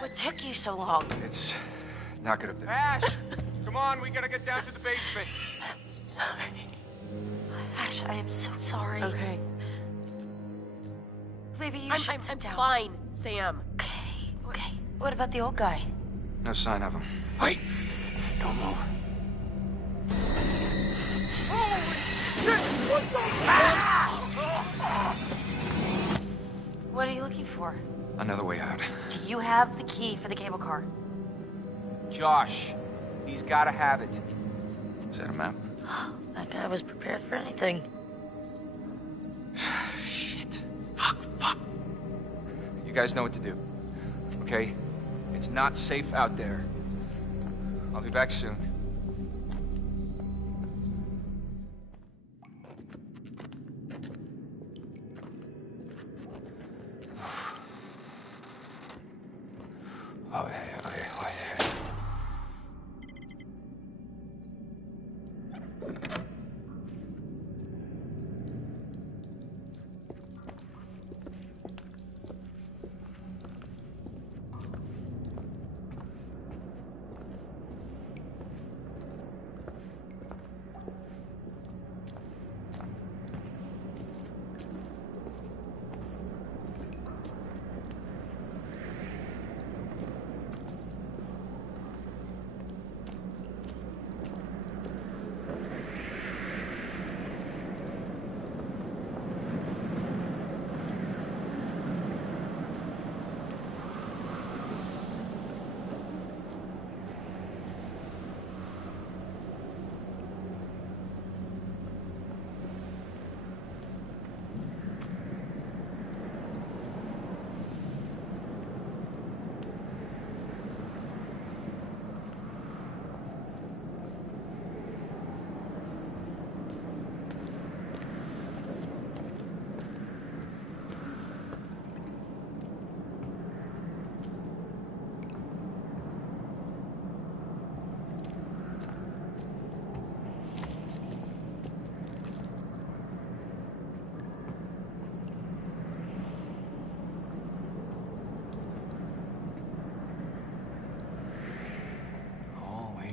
What took you so long? It's not good up there. Ash! Come on, we gotta get down to the basement. Sorry. Ash, I am so sorry. Okay. Maybe you should sit down. I'm fine, Sam. Okay. What about the old guy? No sign of him. Wait! Don't move. What are you looking for? Another way out. Do you have the key for the cable car? Josh, he's gotta have it. Is that a map? That guy was prepared for anything. Shit. Fuck. You guys know what to do, okay? It's not safe out there. I'll be back soon. Okay.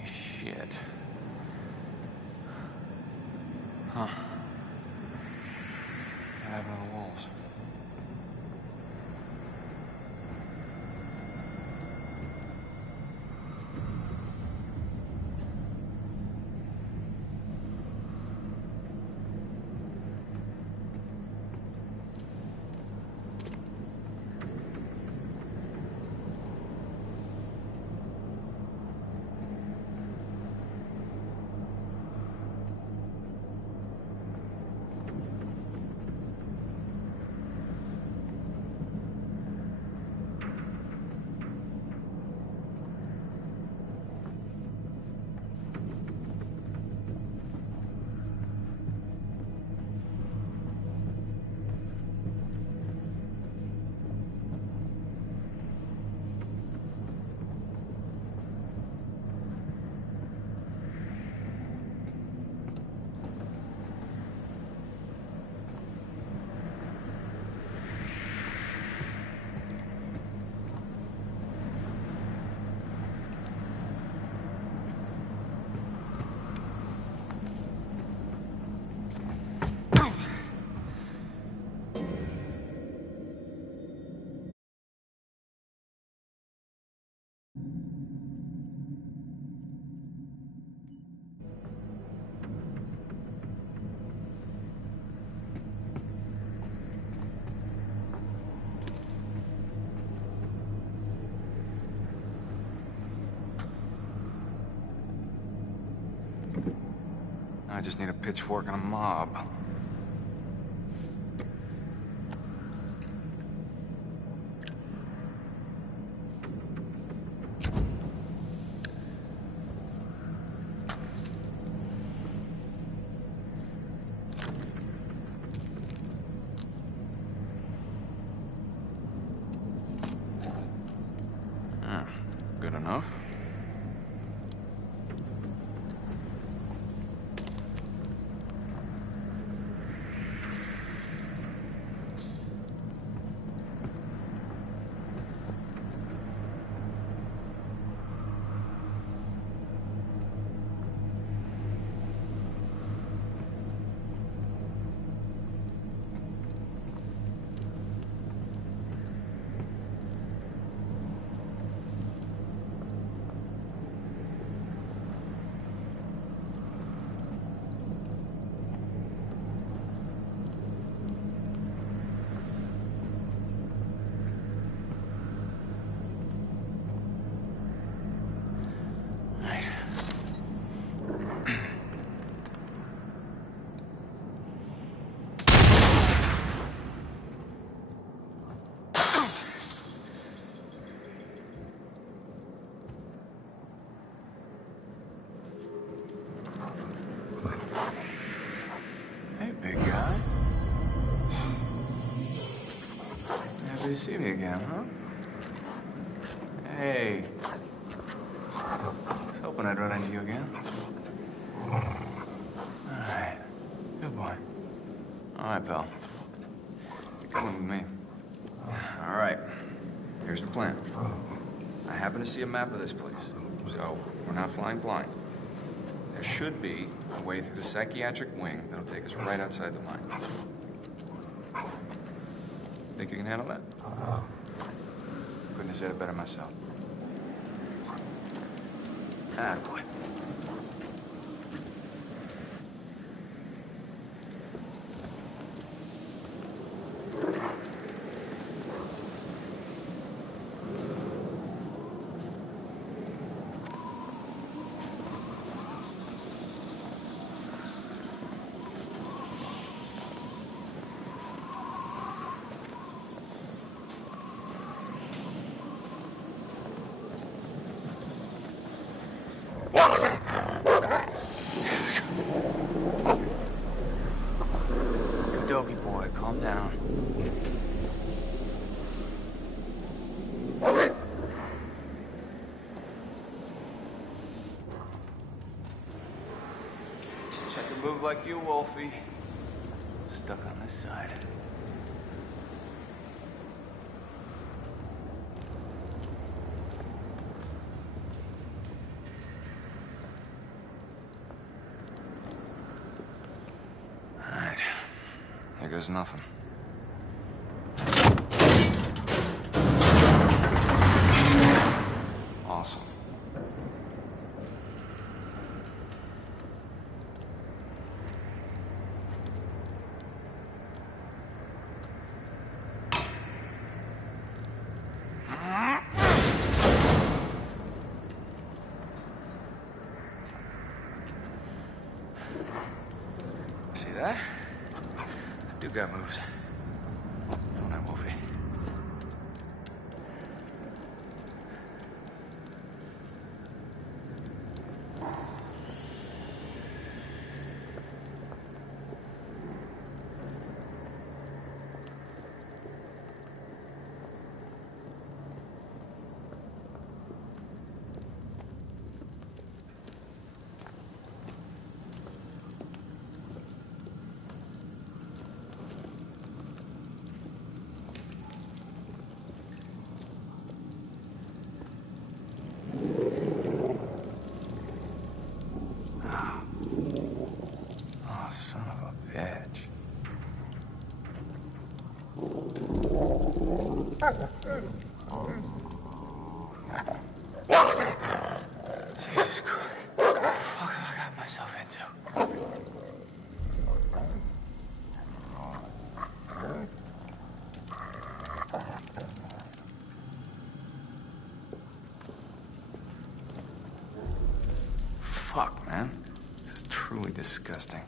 Shit. Huh. What happened to the wolves? I just need a pitchfork and a mob. Good enough. Happy to see me again, huh? Hey. I was hoping I'd run into you again. Alright. Good boy. Alright, pal. You're coming with me. Alright. Here's the plan. I happen to see a map of this place, so we're not flying blind. There should be a way through the psychiatric wing that'll take us right outside the mine. Think you can handle that? Couldn't have said it better myself. Boy. Doggy boy, calm down. Check a move like you, Wolfie. Stuck on this side. Here goes nothing. Awesome. See that? You got moves. Don't I, Wolfie? Jesus Christ. What the fuck have I got myself into? Fuck, man. This is truly disgusting.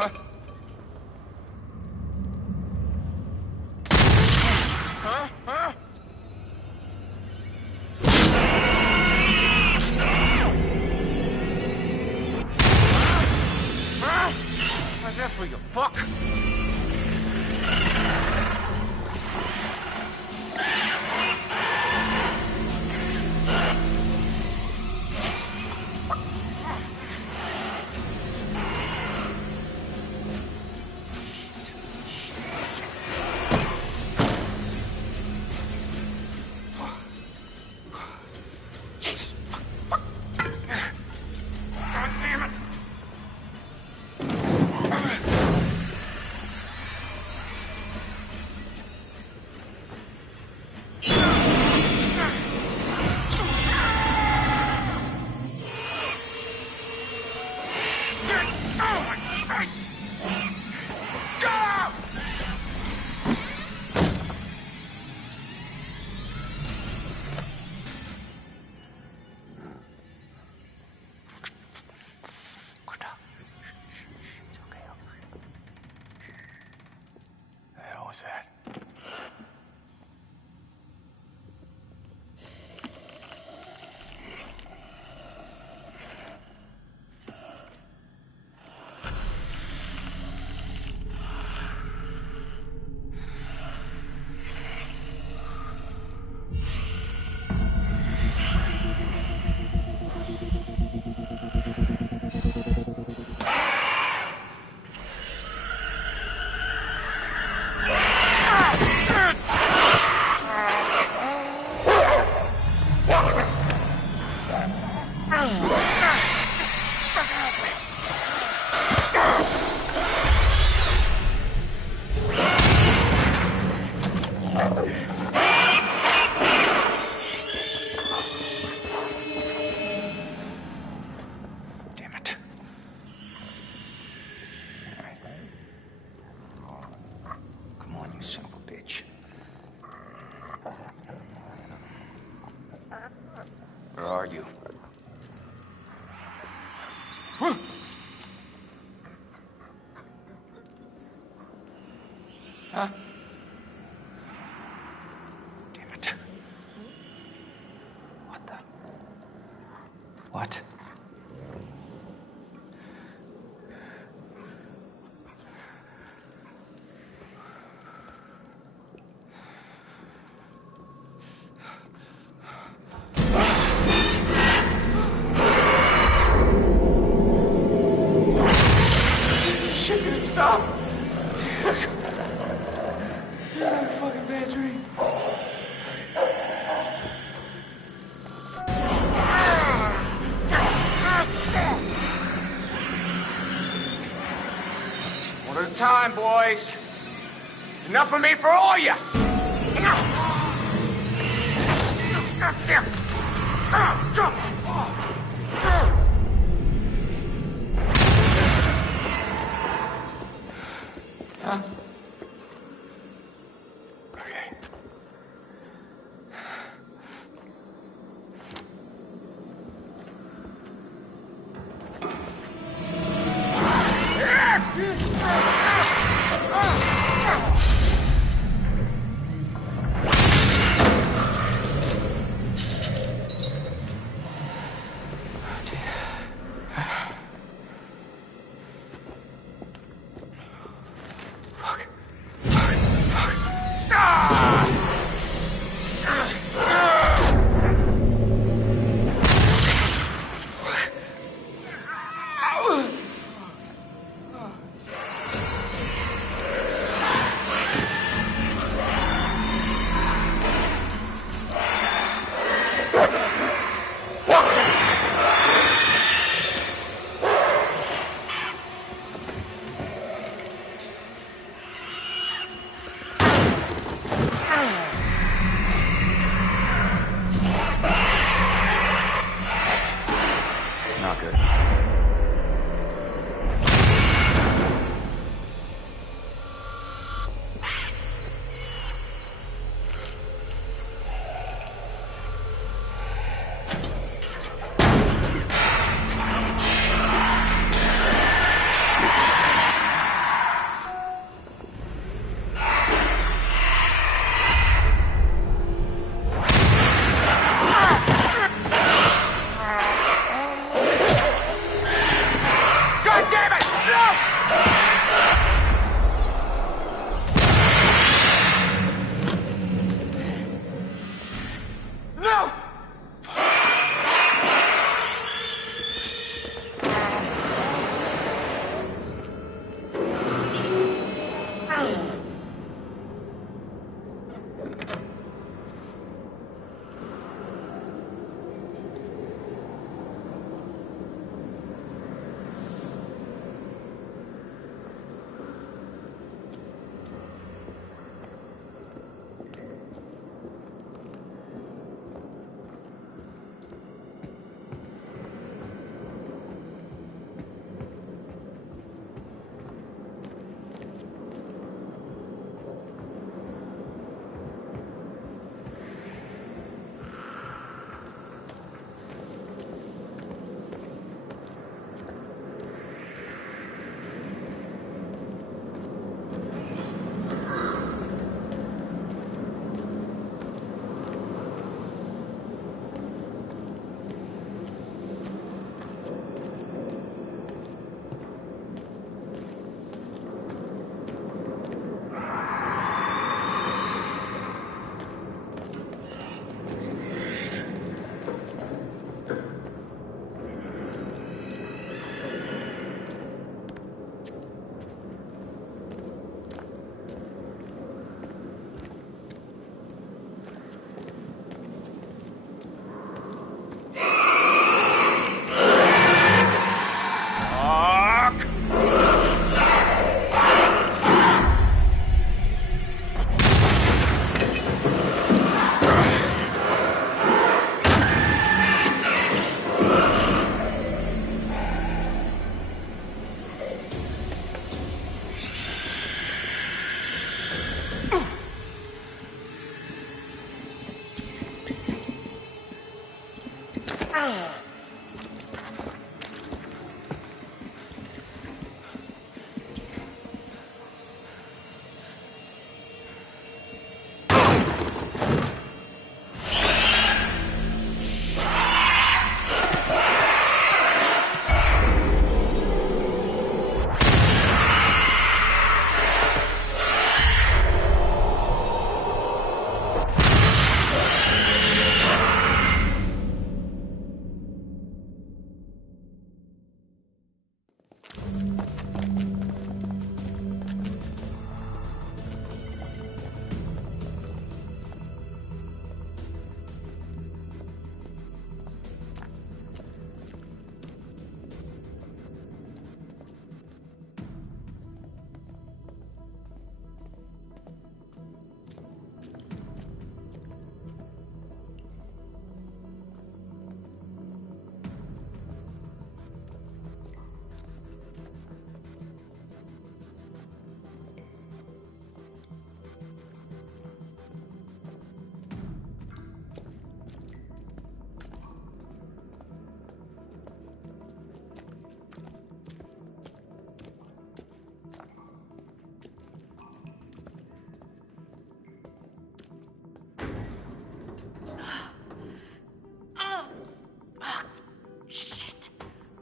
Huh? Huh? Huh? Huh? How's that for you, fuck? Where are you? Huh? Damn it. What the? What? Stop! This is a fucking bad dream. One at a time, boys. It's enough of me for all of you. Huh? Okay. Fuck.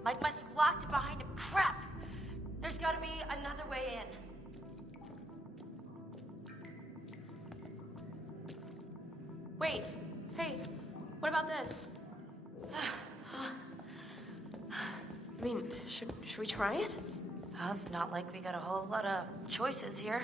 Mike must have locked it behind him. Crap! There's gotta be another way in. Wait, hey, what about this? I mean, should we try it? Well, it's not like we got a whole lot of choices here.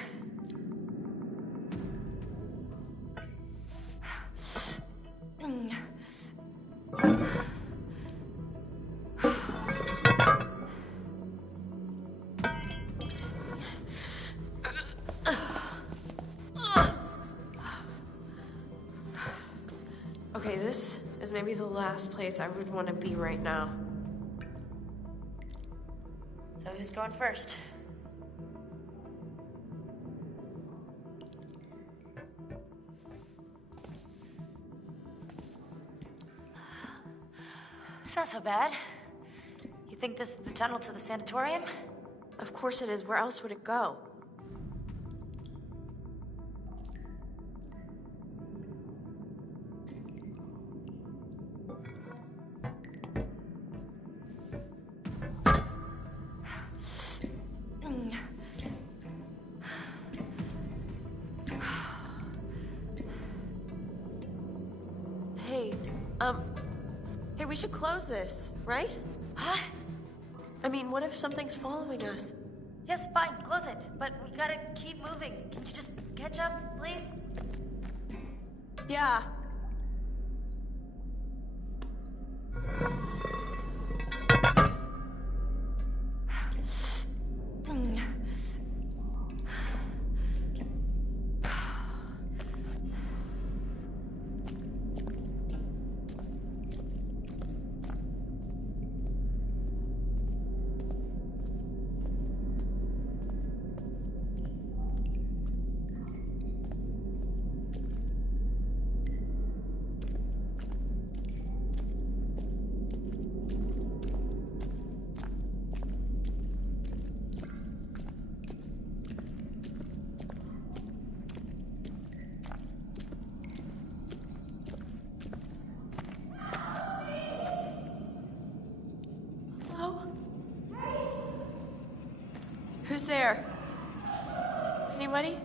Okay, this is maybe the last place I would want to be right now. So who's going first? It's not so bad. You think this is the tunnel to the sanatorium? Of course it is. Where else would it go? Hey, we should close this, right? Huh? I mean, what if something's following us? Yes, fine, close it. But we gotta keep moving. Can you just catch up, please? Yeah. Who's there? Anybody?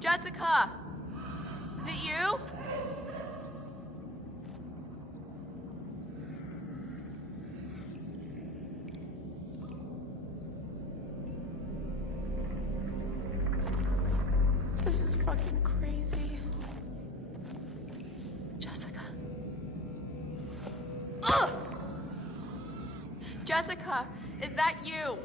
Jessica! Is it you? This is fucking crazy. Jessica. Ugh! Jessica, is that you?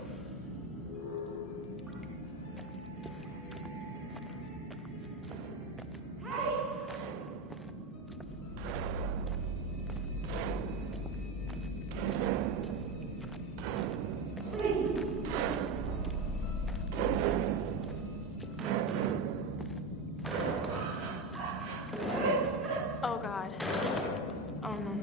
Oh God. Oh no.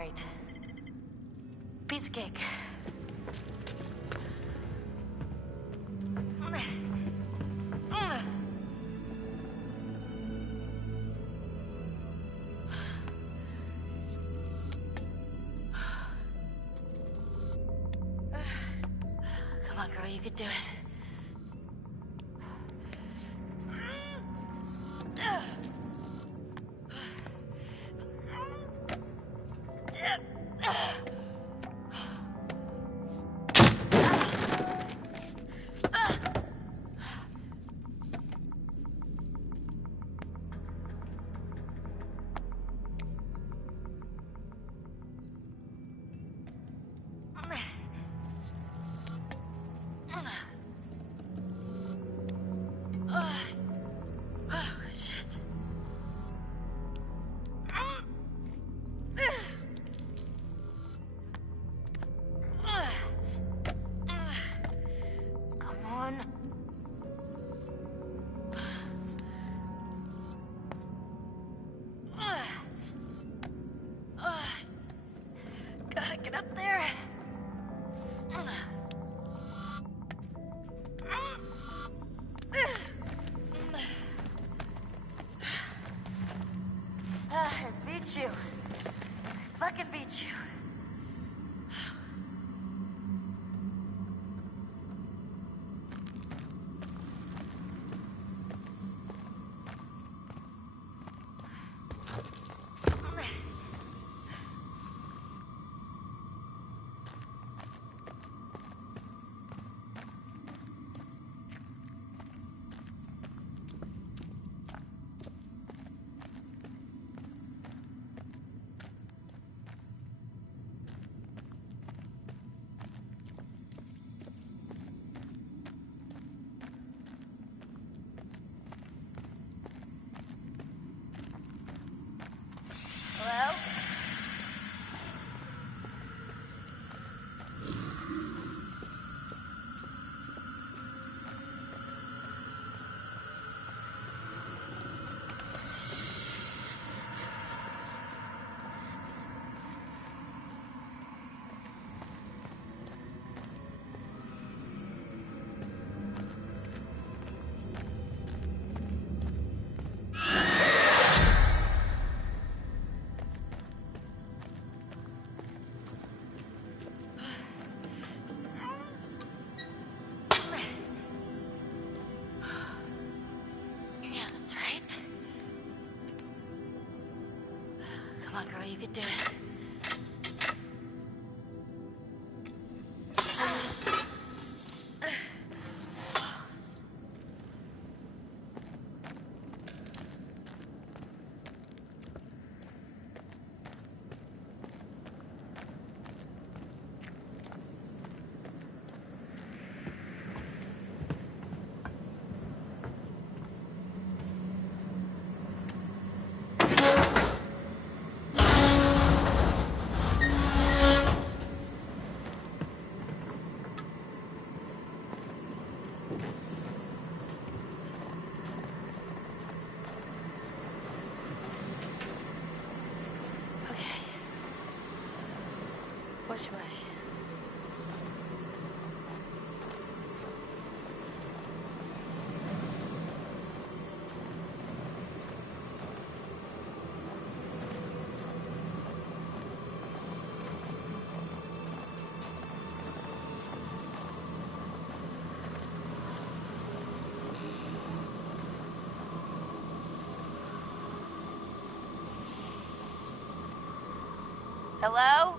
Great. Piece of cake. Come on, girl, you can do it. Gotta get up there. I beat you. I fucking beat you. Hello? Come on, girl, you can do it. Which way? Hello?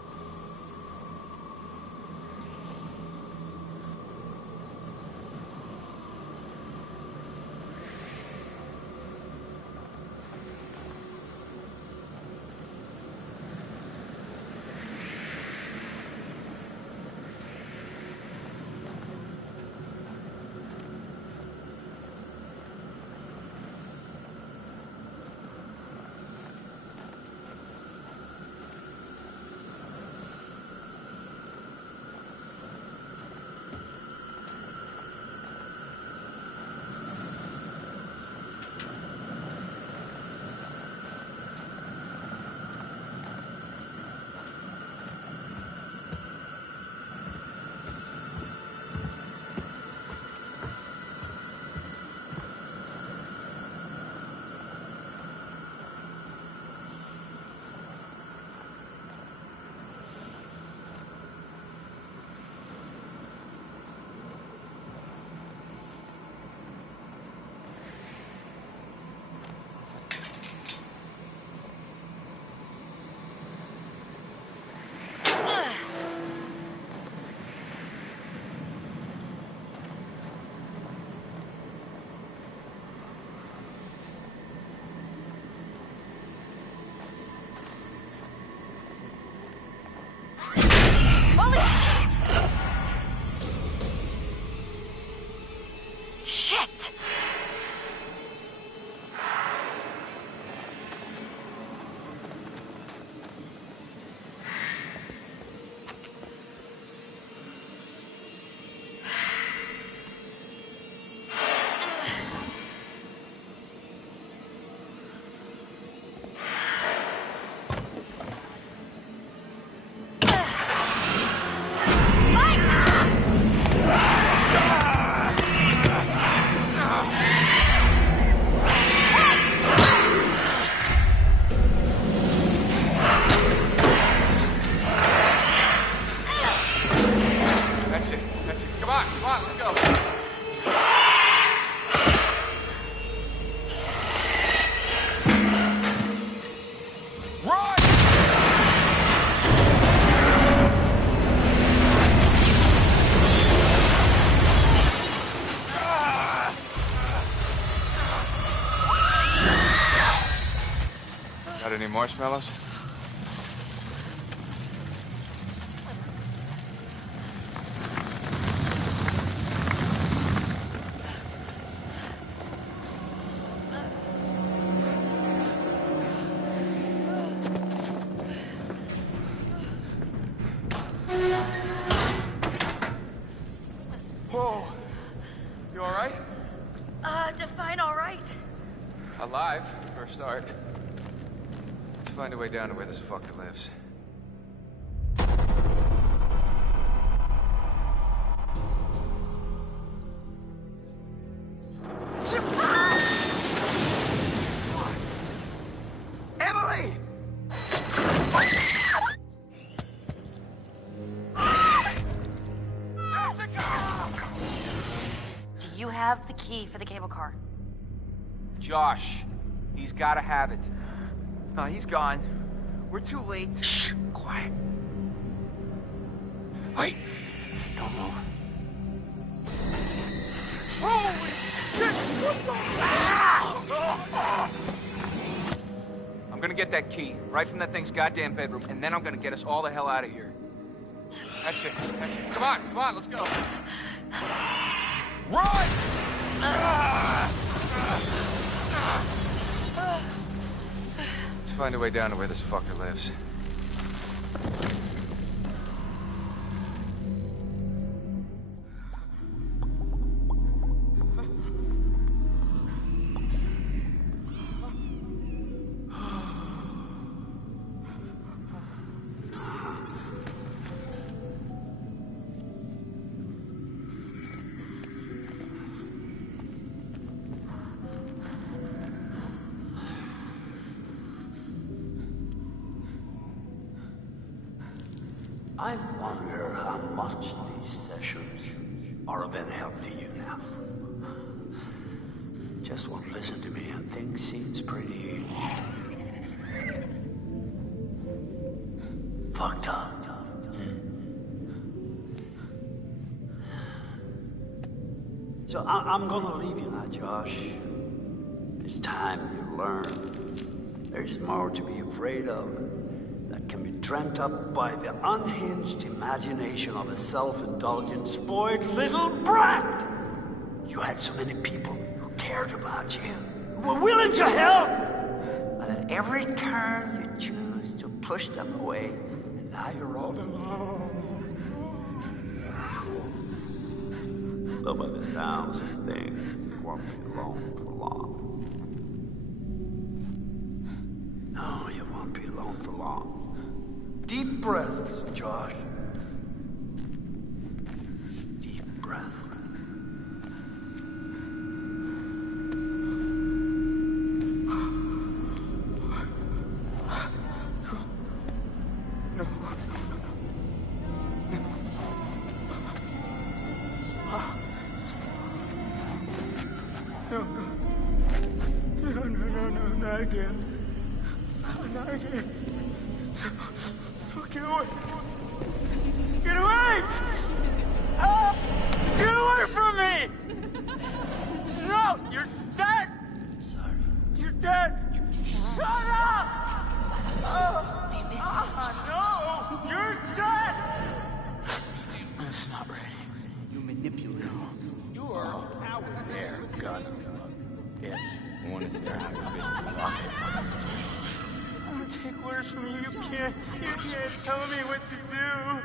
marshmallows? Whoa. You all right? Define all right. Alive, for a start. Let's find a way down to where this fucker lives. Emily! Do you have the key for the cable car? Josh. He's gotta have it. He's gone. We're too late. Shh! Quiet. Wait! Don't move. Holy shit! I'm gonna get that key right from that thing's goddamn bedroom, and then I'm gonna get us all the hell out of here. That's it. That's it. Come on, let's go. Run! Let's find a way down to where this fucker lives. I wonder how much these sessions are of any help to you now. Just won't listen to me and things seems pretty fucked up. So I'm gonna leave you now, Josh. It's time you learn. There's more to be afraid of that can be dreamt up by the unhinged imagination of a self-indulgent, spoiled little brat. You had so many people who cared about you, who were willing to help, but at every turn you choose to push them away, and now you're all alone. But by the sounds of things, you won't be alone for long. No, you won't be alone for long. Deep breaths, Josh. Deep breath. No, not again. Not again. Get away! Get away! Ah! Get away from me! No! You're dead! Sorry. You're dead! Shut up! No! You're dead! It's not ready. You manipulate us. You are a coward there. Gun. Yeah, one is turning a bit I don't take orders from you. You can't tell me what to do.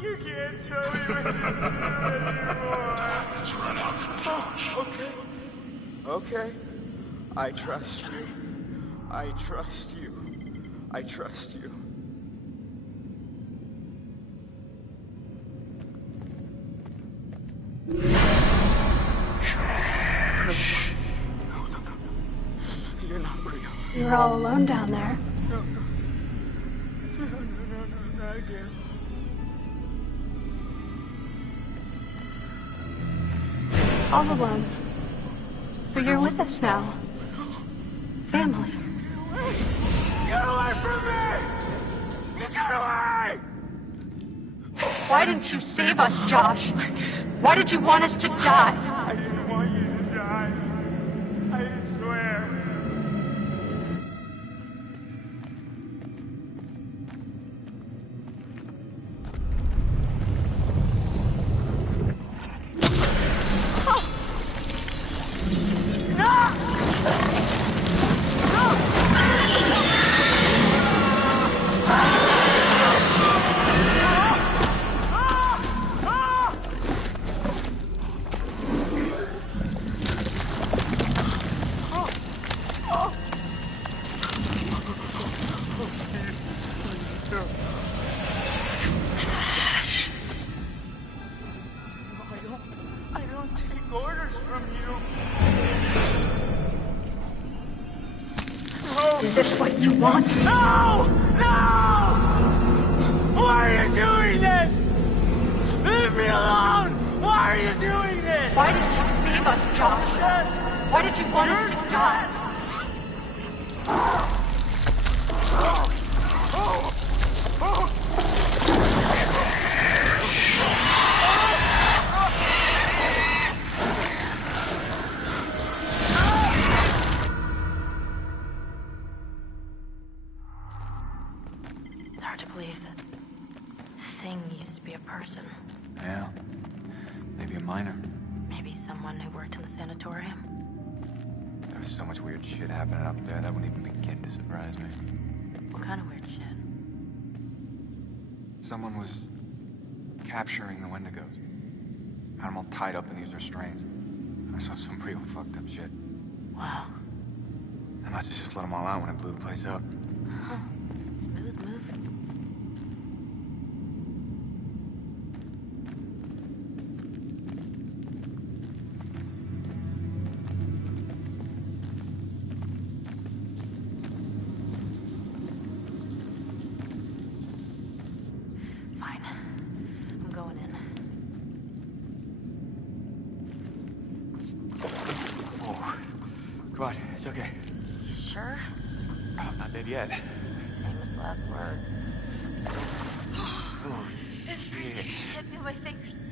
You can't tell me what to do anymore. Time has run out for Josh. Okay. I trust you. I trust you. I trust you. You're not real. You're all alone down there. No, not again. All alone. But you're with us now. Family. Get away from me! Get away! Why didn't you save us, Josh? Why did you want us to die? I didn't want you to die. I swear. save us, Josh? Why did you want us to die? It's hard to believe that thing used to be a person. Yeah. Maybe a minor. Maybe someone who worked in the sanatorium. There was so much weird shit happening up there that wouldn't even begin to surprise me. What kind of weird shit? Someone was capturing the Wendigos. Had them all tied up in these restraints. I saw some real fucked up shit. Wow. I must have just let them all out when I blew the place up. Huh. Smooth move. Fine. I'm going in. Oh, come on, it's okay. You sure? I'm not dead yet. Famous last words. Oh, It's freezing. I can't feel my fingers.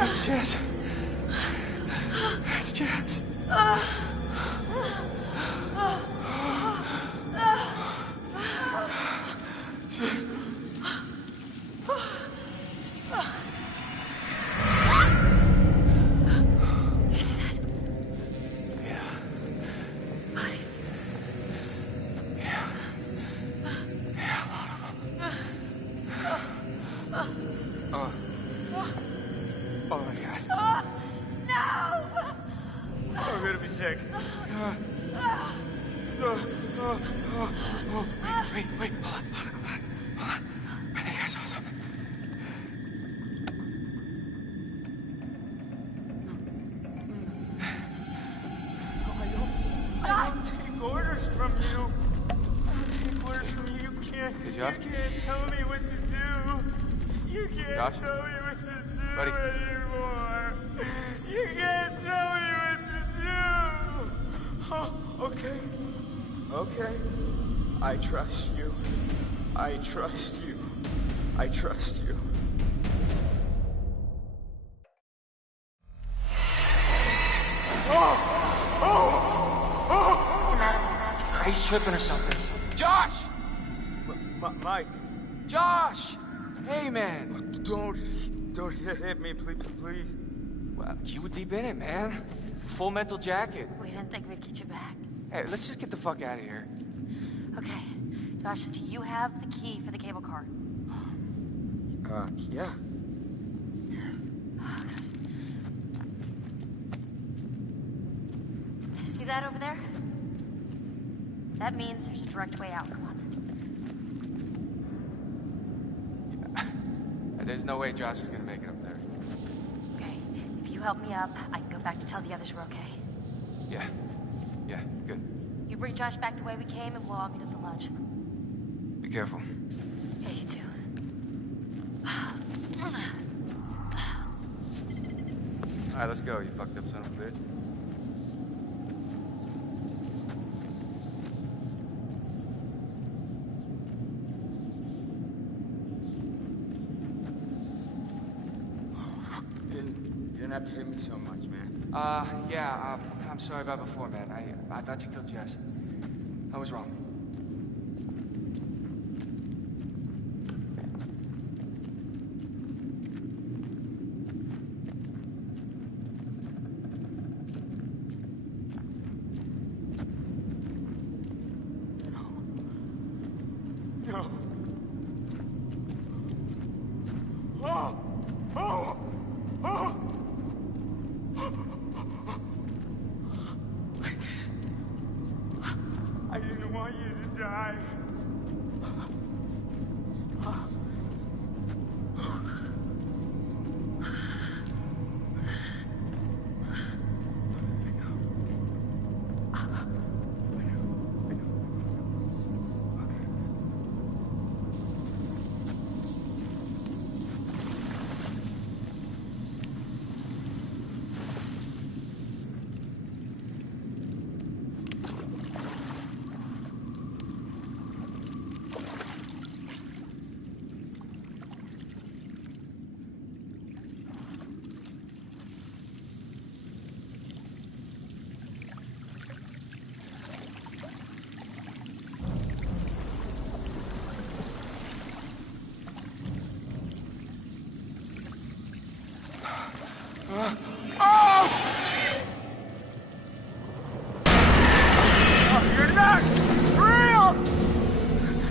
It's Jess. It's Jess. You see that? Yeah. Bodies. Yeah. Yeah, a lot of them. Oh my God. No! I'm gonna be sick. Wait, hold on. I think I saw something. I don't take orders from you. I don't take orders from you. You can't tell me what to do. You can't Josh? tell me what to do Buddy? anymore. You can't tell me what to do. Oh, okay. Okay. I trust you. I trust you. I trust you. What's the matter? He's tripping or something. Josh! Mike, Josh! Hey, man. don't hit me, please. Well, you were deep in it, man. Full mental jacket. We didn't think we'd get you back. Hey, let's just get the fuck out of here. Okay. Josh, do you have the key for the cable car? Yeah. Oh, God. See that over there? That means there's a direct way out. Come on. There's no way Josh is gonna make it up there. Okay. If you help me up, I can go back to tell the others we're okay. Yeah, good. You bring Josh back the way we came, and we'll all meet at the lodge. Be careful. Yeah, you too. All right, let's go, you fucked up son of a bitch. You didn't have to hit me so much, man. Yeah, I'm sorry about before, man. I thought you killed Jess. I was wrong. No. Oh! Oh! Oh! I didn't want you to die. You're not real!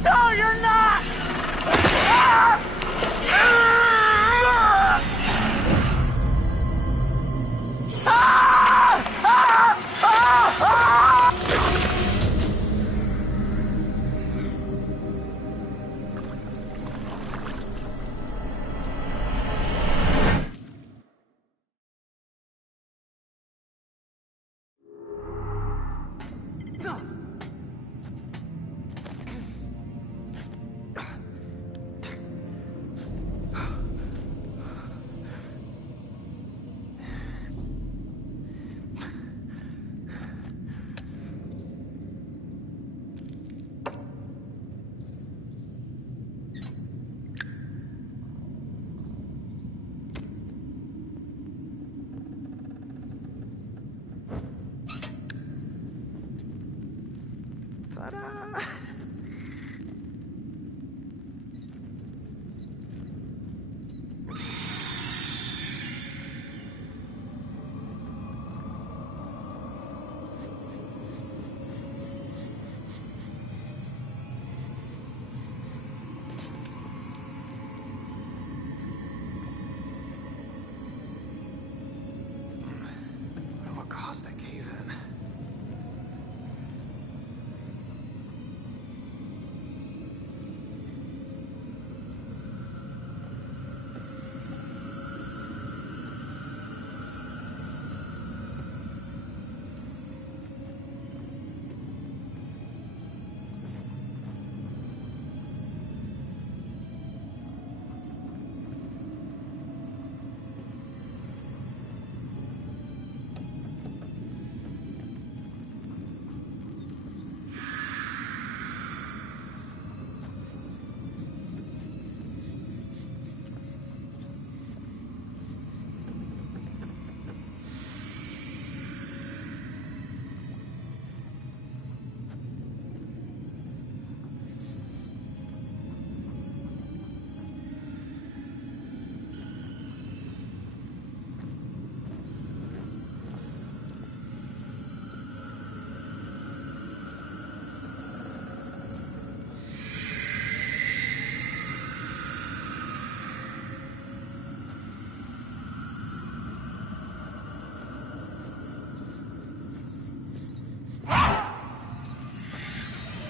No, you're not! Ta-da! What caused that cave-in?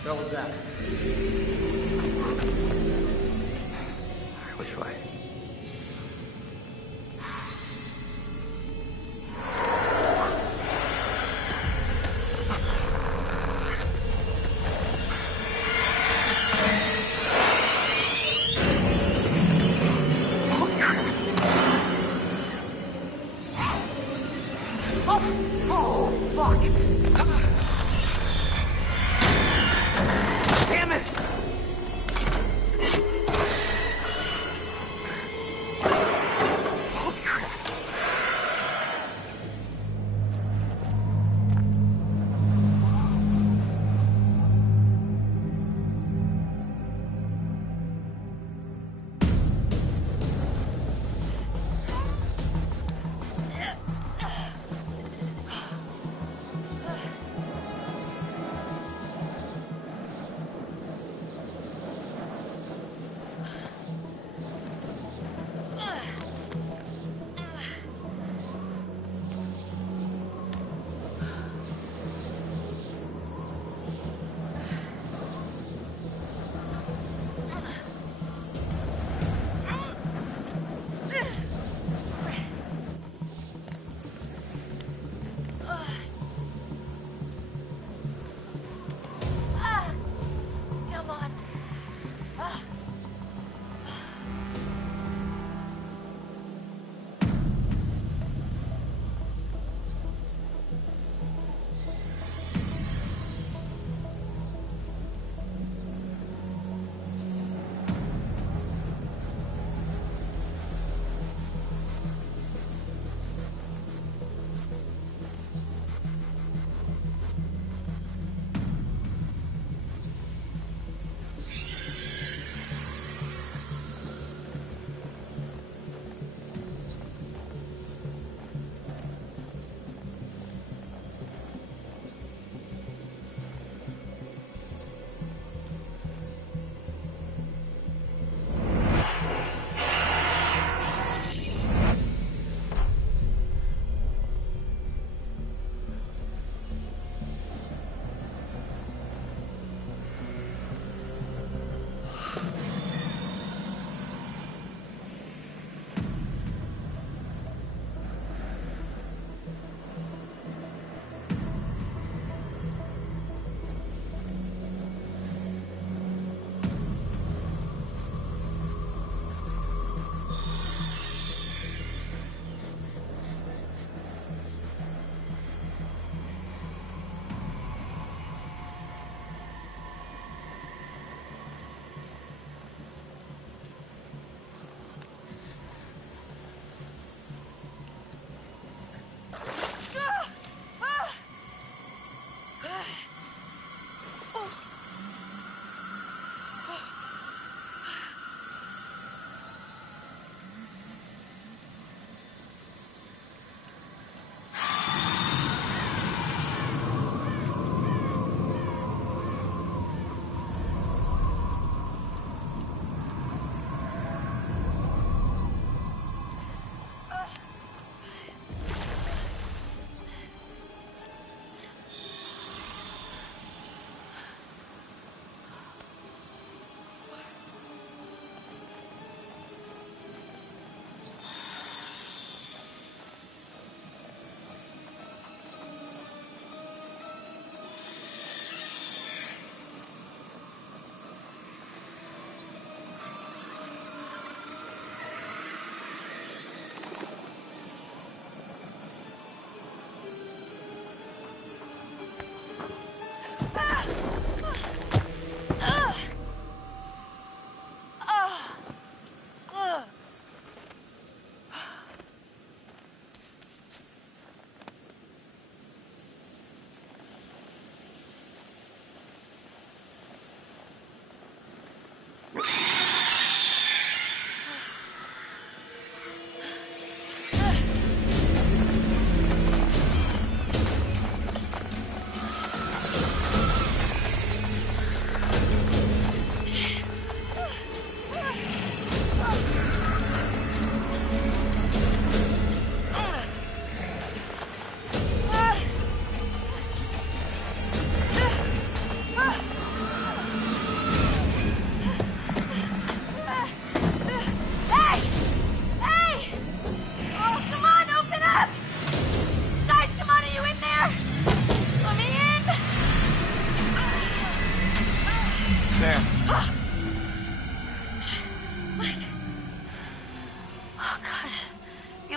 What was that? Which way? Holy crap! Oh, fuck! Damn it! Holy crap.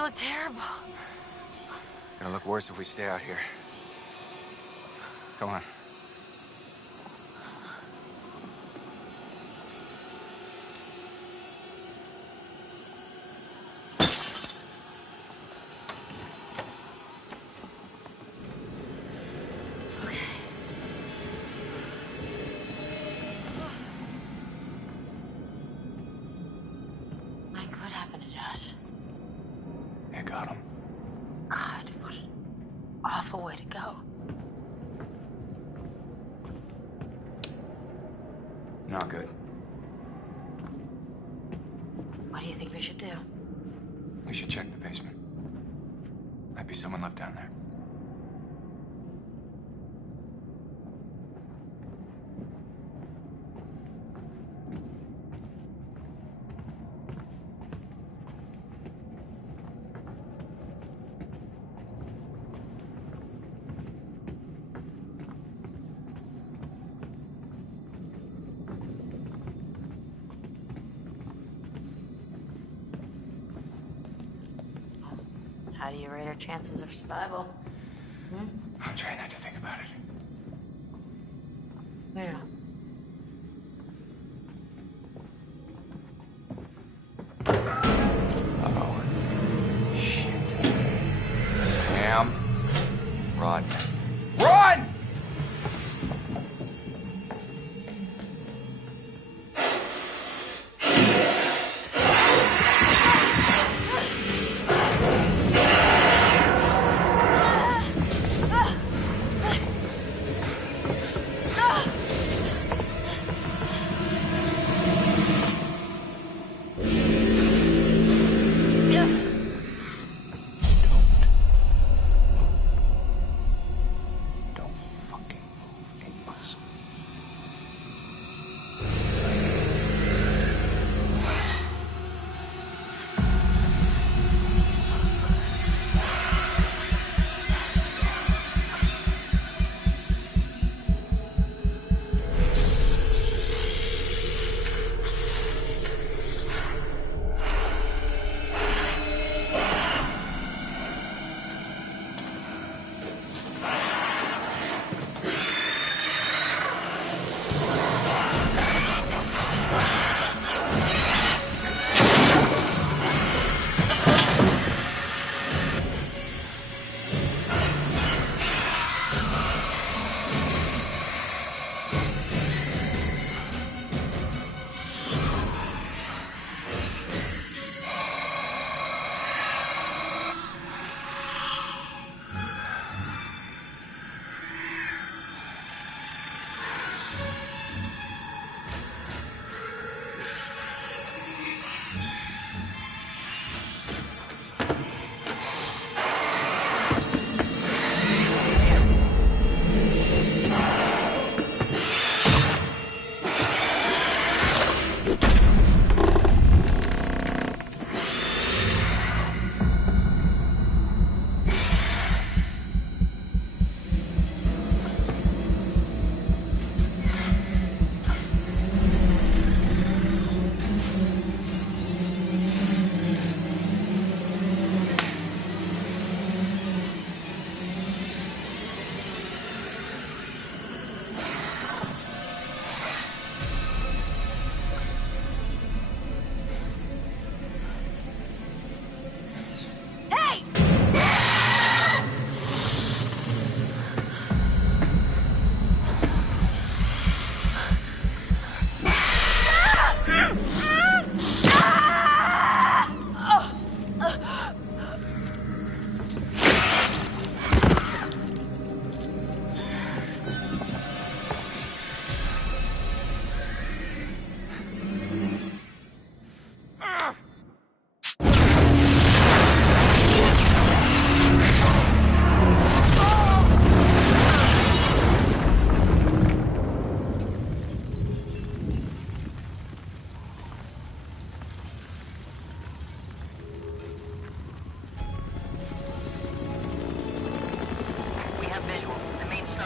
You look terrible. Gonna look worse if we stay out here. Come on. Awful way to go. Not good. What do you think we should do? We should check the basement. Might be someone left down there. How do you rate our chances of survival? I'm trying not to think about it. Yeah. Uh-oh. Shit. Sam. Run. Run!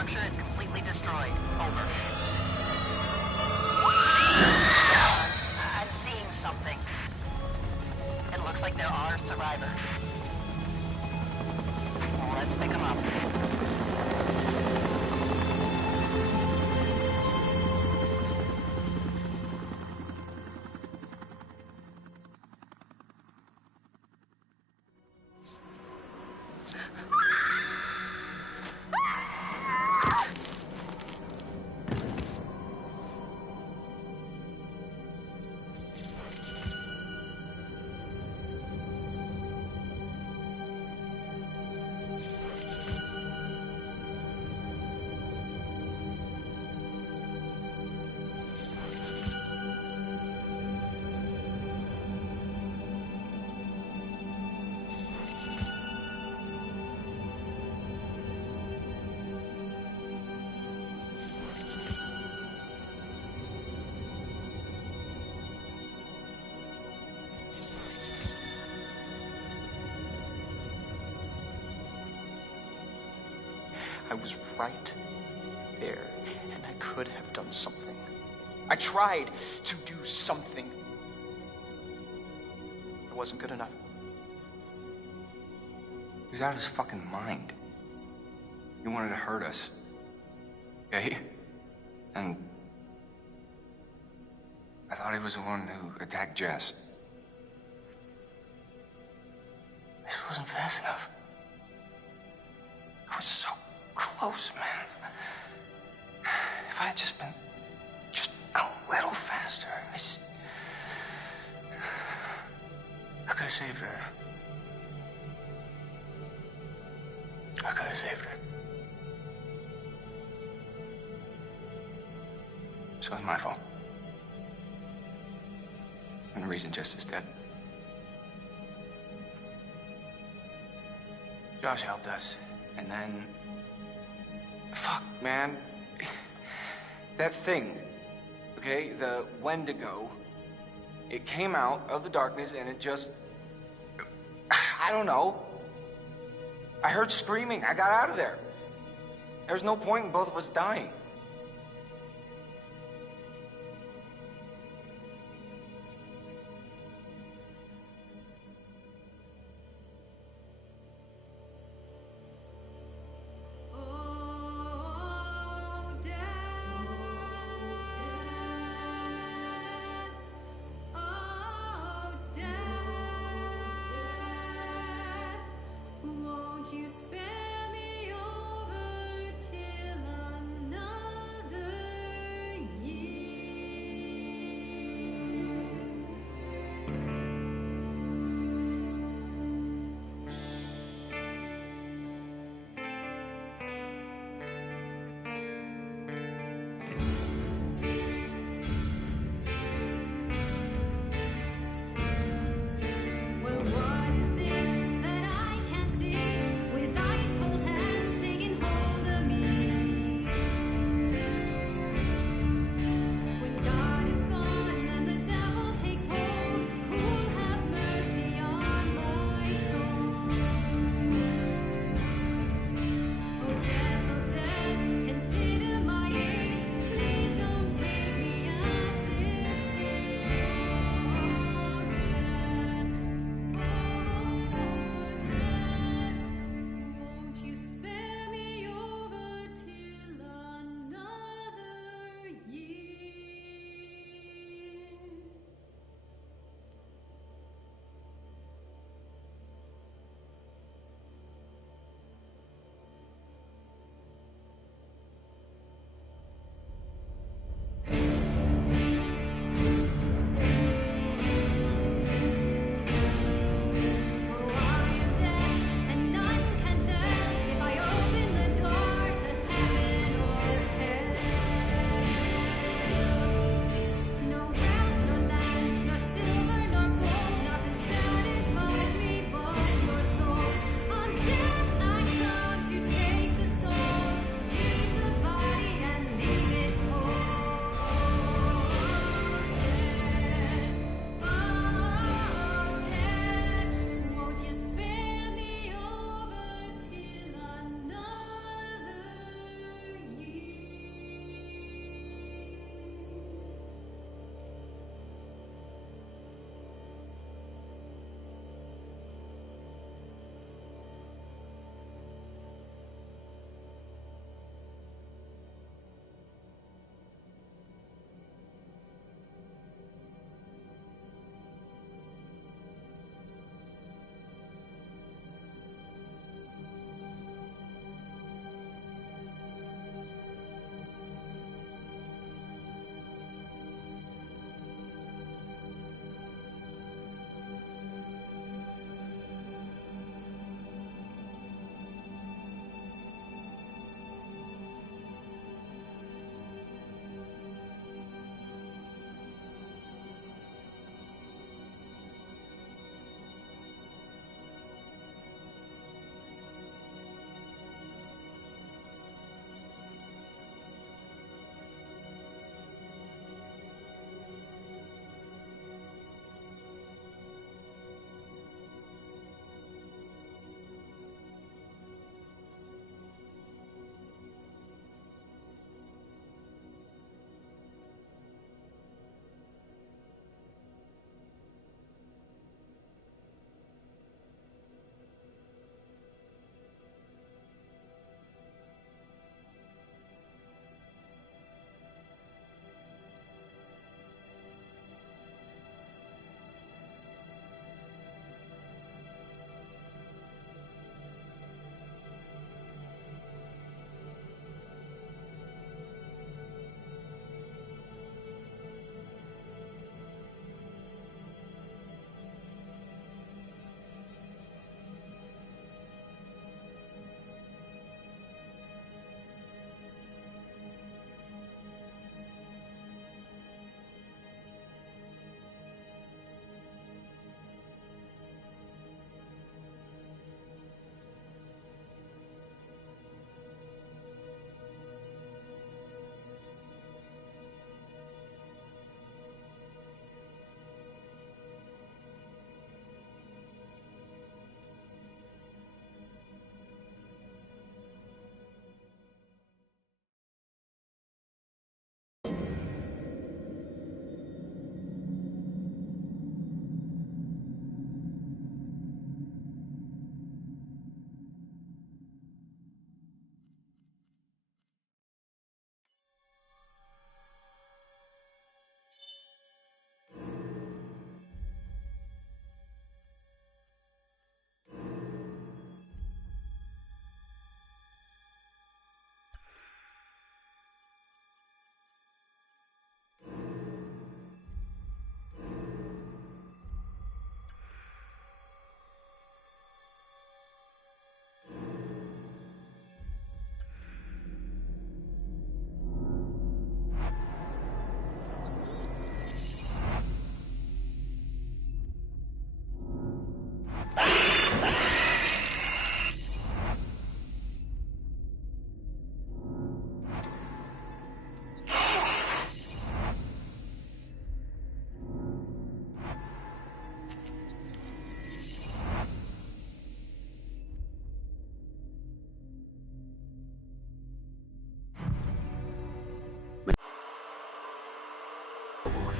structure is completely destroyed. Over. I'm seeing something. It looks like there are survivors. Let's pick him up. I was right there, and I could have done something. I tried to do something. It wasn't good enough. He was out of his fucking mind. He wanted to hurt us. Okay? And I thought he was the one who attacked Jess. This wasn't fast enough. I was so close, man. If I had just been a little faster, I could have saved her. I could have saved her. So it was my fault. And the reason Jess is dead. Josh helped us, and then... Fuck, man. That thing, okay, the Wendigo, it came out of the darkness and it just... I don't know. I heard screaming. I got out of there. There was no point in both of us dying. You spare me over till another Well, what is this that I can see with eyes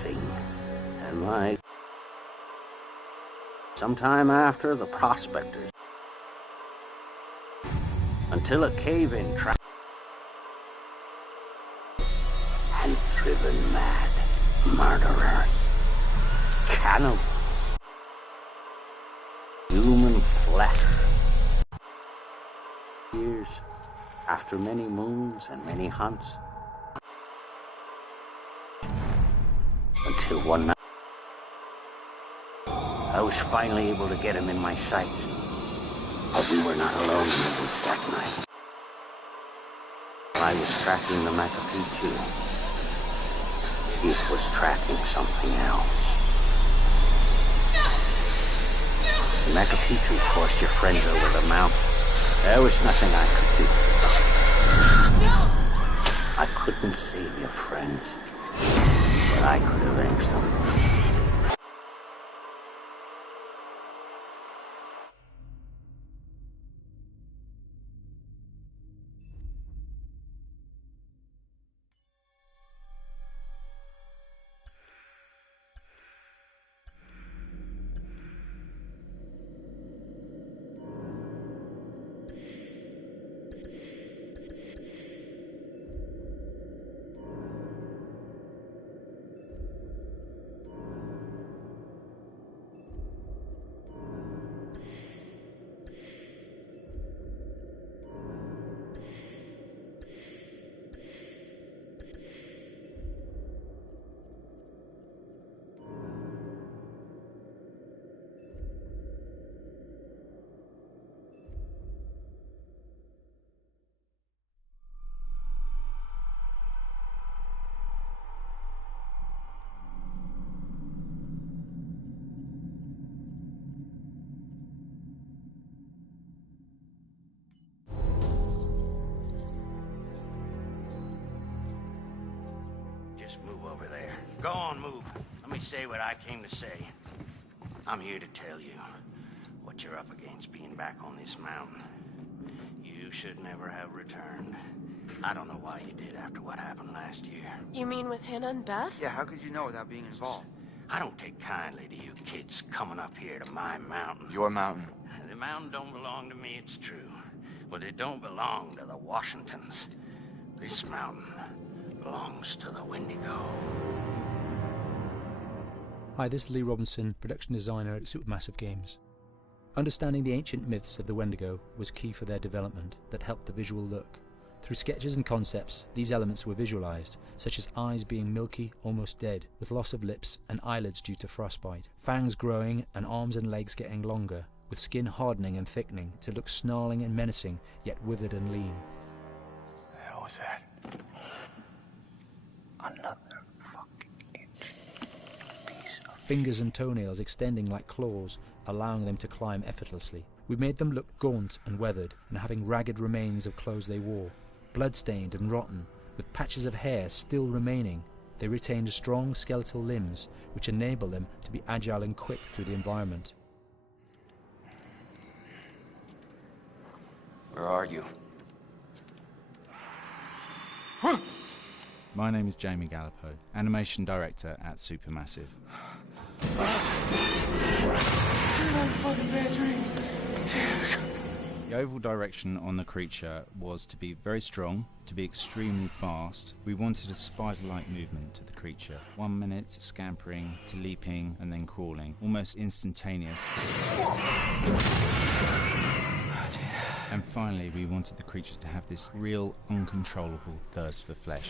thing. And sometime after the prospectors, until a cave-in trap and driven mad murderers, cannibals, human flesh. Years after many moons and many hunts, until one night I was finally able to get him in my sights. But we were not alone in the woods that night. I was tracking the Machu Picchu. It was tracking something else. The Machu Picchu forced your friends over the mountain. There was nothing I could do. I couldn't save your friends, but I could avenge them. Just move over there. Go on, move. Let me say what I came to say. I'm here to tell you what you're up against being back on this mountain. You should never have returned. I don't know why you did after what happened last year. You mean with Hannah and Beth? Yeah, how could you know without being involved? I don't take kindly to you kids coming up here to my mountain. Your mountain. The mountain don't belong to me, it's true. But it don't belong to the Washingtons. This mountain belongs to the Wendigo. Hi, this is Lee Robinson, production designer at Supermassive Games. Understanding the ancient myths of the Wendigo was key for their development that helped the visual look. Through sketches and concepts, these elements were visualized, such as eyes being milky, almost dead, with loss of lips and eyelids due to frostbite, fangs growing and arms and legs getting longer, with skin hardening and thickening to look snarling and menacing, yet withered and lean. The hell was that? Another fucking piece of... Fingers and toenails extending like claws, allowing them to climb effortlessly. We made them look gaunt and weathered, and having ragged remains of clothes they wore. Blood-stained and rotten, with patches of hair still remaining, they retained strong skeletal limbs, which enable them to be agile and quick through the environment. Where are you? My name is Jamie Gallipo, animation director at Supermassive. The overall direction on the creature was to be very strong, to be extremely fast. We wanted a spider-like movement to the creature. 1 minute scampering to leaping and then crawling, almost instantaneous. And finally, we wanted the creature to have this real, uncontrollable thirst for flesh.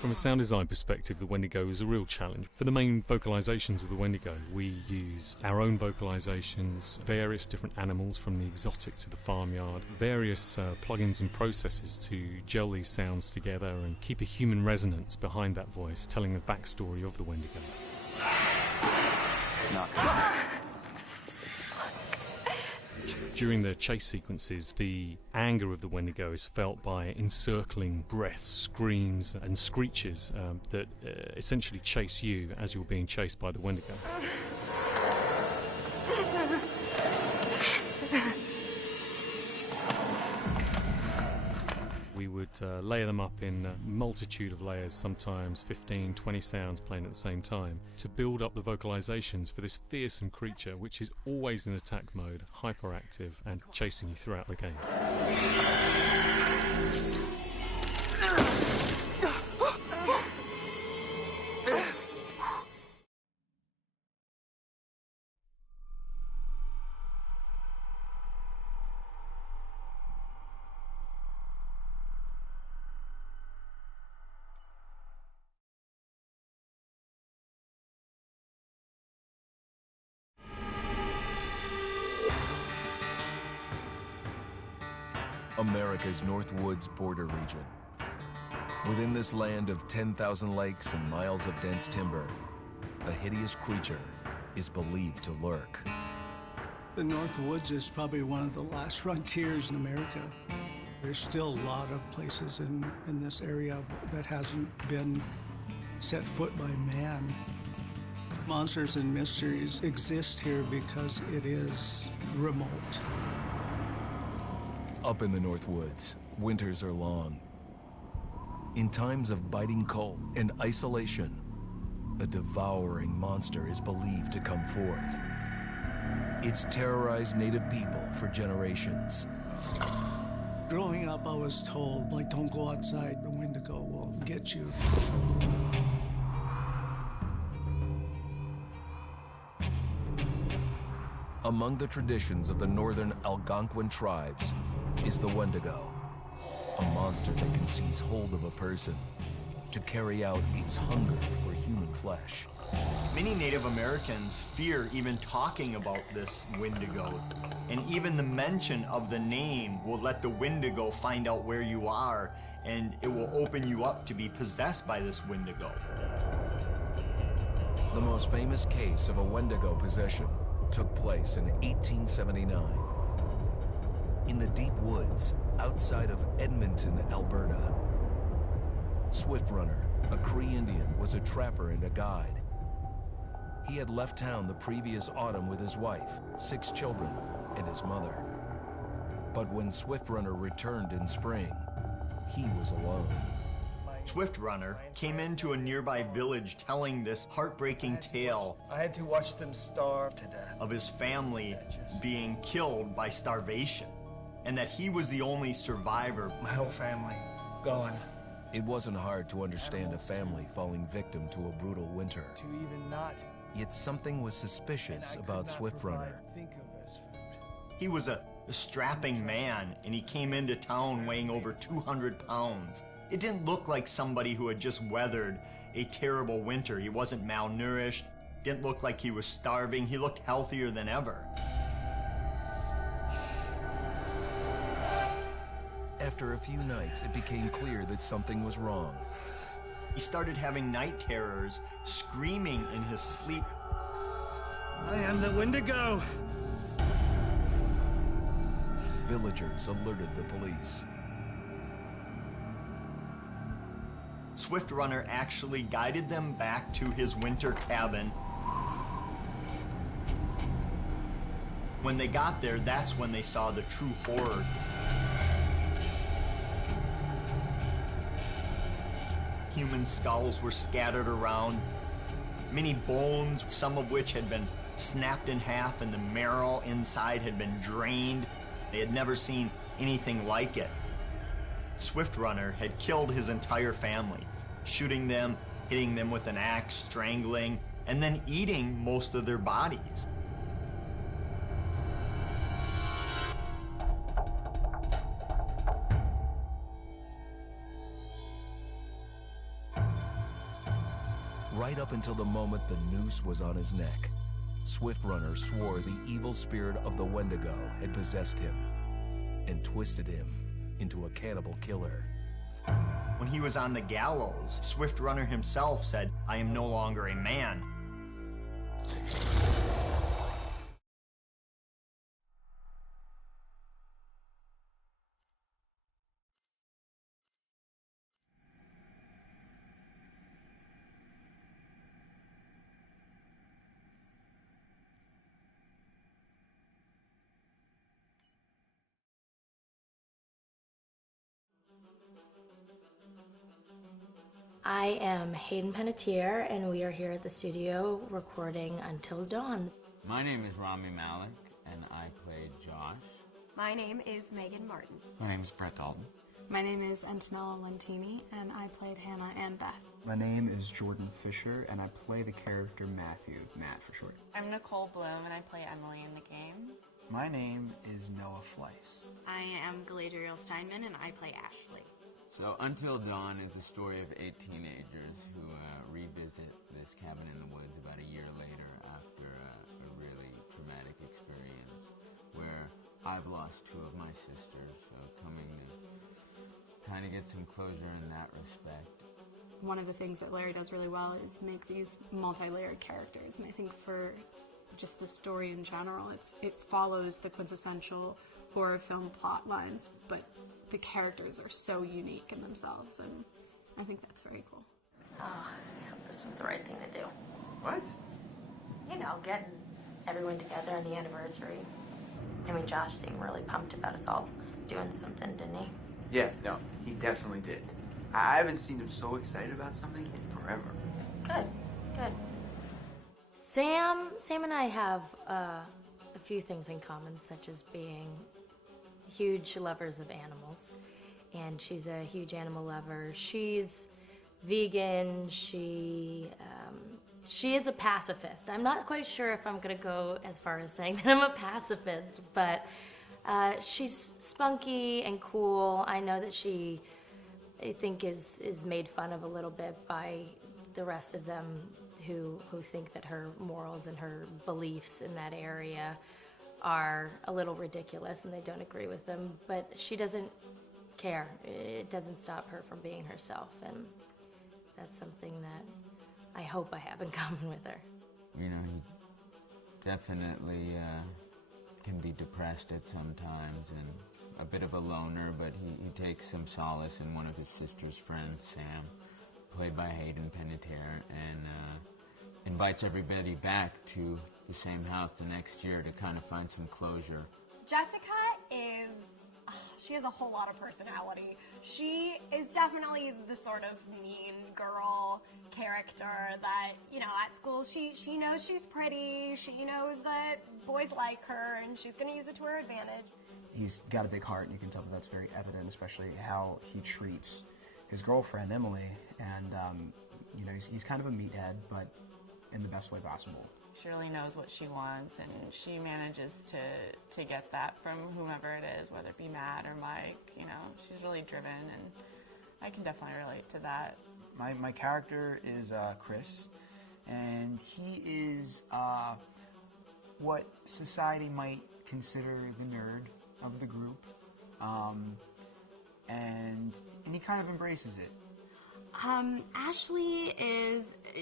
From a sound design perspective, the Wendigo is a real challenge. For the main vocalizations of the Wendigo, we used our own vocalizations, various different animals from the exotic to the farmyard, various plugins and processes to gel these sounds together and keep a human resonance behind that voice, telling the backstory of the Wendigo. During the chase sequences, the anger of the Wendigo is felt by encircling breaths, screams and screeches that essentially chase you as you're being chased by the Wendigo. We would layer them up in a multitude of layers, sometimes 15, 20 sounds playing at the same time, to build up the vocalizations for this fearsome creature which is always in attack mode, hyperactive, and chasing you throughout the game. America's North Woods border region. Within this land of 10,000 lakes and miles of dense timber, a hideous creature is believed to lurk. The North Woods is probably one of the last frontiers in America. There's still a lot of places in this area that hasn't been set foot by man. Monsters and mysteries exist here because it is remote. Up in the North Woods, winters are long. In times of biting cold and isolation, a devouring monster is believed to come forth. It's terrorized native people for generations. Growing up, I was told, like, don't go outside, the Wendigo will get you. Among the traditions of the northern Algonquin tribes is the Wendigo, a monster that can seize hold of a person to carry out its hunger for human flesh. Many Native Americans fear even talking about this Wendigo, and even the mention of the name will let the Wendigo find out where you are, and it will open you up to be possessed by this Wendigo. The most famous case of a Wendigo possession took place in 1879. In the deep woods outside of Edmonton, Alberta. Swift Runner, a Cree Indian, was a trapper and a guide. He had left town the previous autumn with his wife, 6 children, and his mother. But when Swift Runner returned in spring, he was alone. Swift Runner came into a nearby village telling this heartbreaking tale. I had to watch them starve to death. Of his family being killed by starvation, and that he was the only survivor. My whole family gone. It wasn't hard to understand a family falling victim to a brutal winter. To even not. Yet something was suspicious about Swift Runner. He was a strapping man, and he came into town weighing over 200 pounds. It didn't look like somebody who had just weathered a terrible winter. He wasn't malnourished, didn't look like he was starving. He looked healthier than ever. After a few nights, it became clear that something was wrong. He started having night terrors, screaming in his sleep. I am the Wendigo! Villagers alerted the police. Swift Runner actually guided them back to his winter cabin. When they got there, that's when they saw the true horror. Human skulls were scattered around, many bones, some of which had been snapped in half, and the marrow inside had been drained. They had never seen anything like it. Swift Runner had killed his entire family, shooting them, hitting them with an axe, strangling, and then eating most of their bodies. Right up until the moment the noose was on his neck, Swift Runner swore the evil spirit of the Wendigo had possessed him and twisted him into a cannibal killer. When he was on the gallows, Swift Runner himself said, "I am no longer a man." I am Hayden Panettiere, and we are here at the studio recording Until Dawn. My name is Rami Malek, and I played Josh. My name is Megan Martin. My name is Brett Dalton. My name is Antonella Lentini, and I played Hannah and Beth. My name is Jordan Fisher, and I play the character Matthew, Matt for short. I'm Nicole Bloom, and I play Emily in the game. My name is Noah Fleiss. I am Galadriel Steinman, and I play Ashley. So Until Dawn is the story of 8 teenagers who revisit this cabin in the woods about a year later after a really traumatic experience where I've lost 2 of my sisters, so coming to kind of get some closure in that respect. One of the things that Larry does really well is make these multi-layered characters, and I think for just the story in general, it follows the quintessential horror film plot lines, but the characters are so unique in themselves, and I think that's very cool. Oh, I hope this was the right thing to do. What? You know, getting everyone together on the anniversary. I mean, Josh seemed really pumped about us all doing something, didn't he? Yeah, no, he definitely did. I haven't seen him so excited about something in forever. Good, good. Sam and I have a few things in common, such as being huge lovers of animals, and she's a huge animal lover. She's vegan. She is a pacifist. I'm not quite sure if I'm gonna go as far as saying that I'm a pacifist, but she's spunky and cool. I know that she, I think, is made fun of a little bit by the rest of them who think that her morals and her beliefs in that area are a little ridiculous and they don't agree with them, but she doesn't care. It doesn't stop her from being herself, and that's something that I hope I have in common with her. You know, he definitely can be depressed at some times and a bit of a loner, but he takes some solace in one of his sister's friends, Sam, played by Hayden Panettiere, and invites everybody back to the same house the next year to kind of find some closure. Jessica she has a whole lot of personality. She is definitely the sort of mean girl character that, you know, at school she knows she's pretty, she knows that boys like her, and she's going to use it to her advantage. He's got a big heart, and you can tell that that's very evident, especially how he treats his girlfriend, Emily, and, you know, he's kind of a meathead, but in the best way possible. She really knows what she wants, and she manages to get that from whomever it is, whether it be Matt or Mike. You know, she's really driven, and I can definitely relate to that. My character is Chris, and he is what society might consider the nerd of the group, and he kind of embraces it. Ashley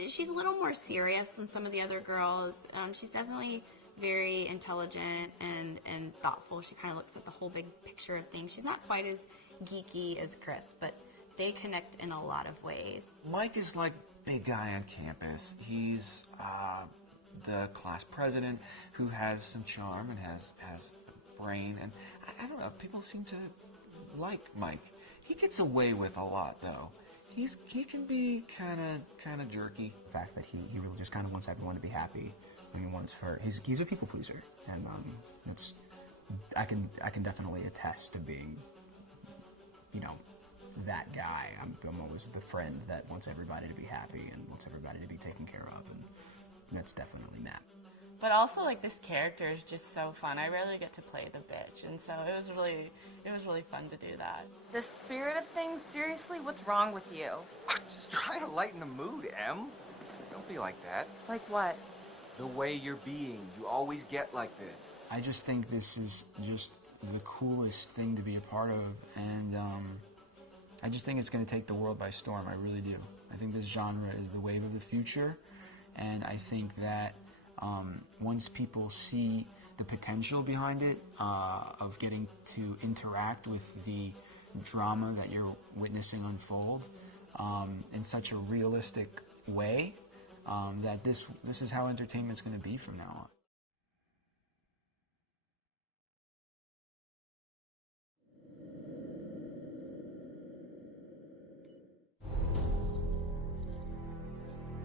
she's a little more serious than some of the other girls. She's definitely very intelligent and thoughtful. She kind of looks at the whole big picture of things. She's not quite as geeky as Chris, but they connect in a lot of ways. Mike is like big guy on campus. He's the class president who has some charm and has a brain, and I don't know, people seem to like Mike. He gets away with a lot, though. He can be kind of jerky. The fact that he really just kind of wants everyone to be happy, and he's a people pleaser, and I can definitely attest to being, you know, that guy. I'm always the friend that wants everybody to be happy and wants everybody to be taken care of, and that's definitely Matt. But also, like, this character is just so fun. I rarely get to play the bitch, and so it was really fun to do that. The spirit of things, seriously, what's wrong with you? Just trying to lighten the mood, Em. Don't be like that. Like what? The way you're being. You always get like this. I just think this is just the coolest thing to be a part of, and I just think it's going to take the world by storm. I really do. I think this genre is the wave of the future, and I think that once people see the potential behind it, of getting to interact with the drama that you're witnessing unfold in such a realistic way, that this is how entertainment's going to be from now on.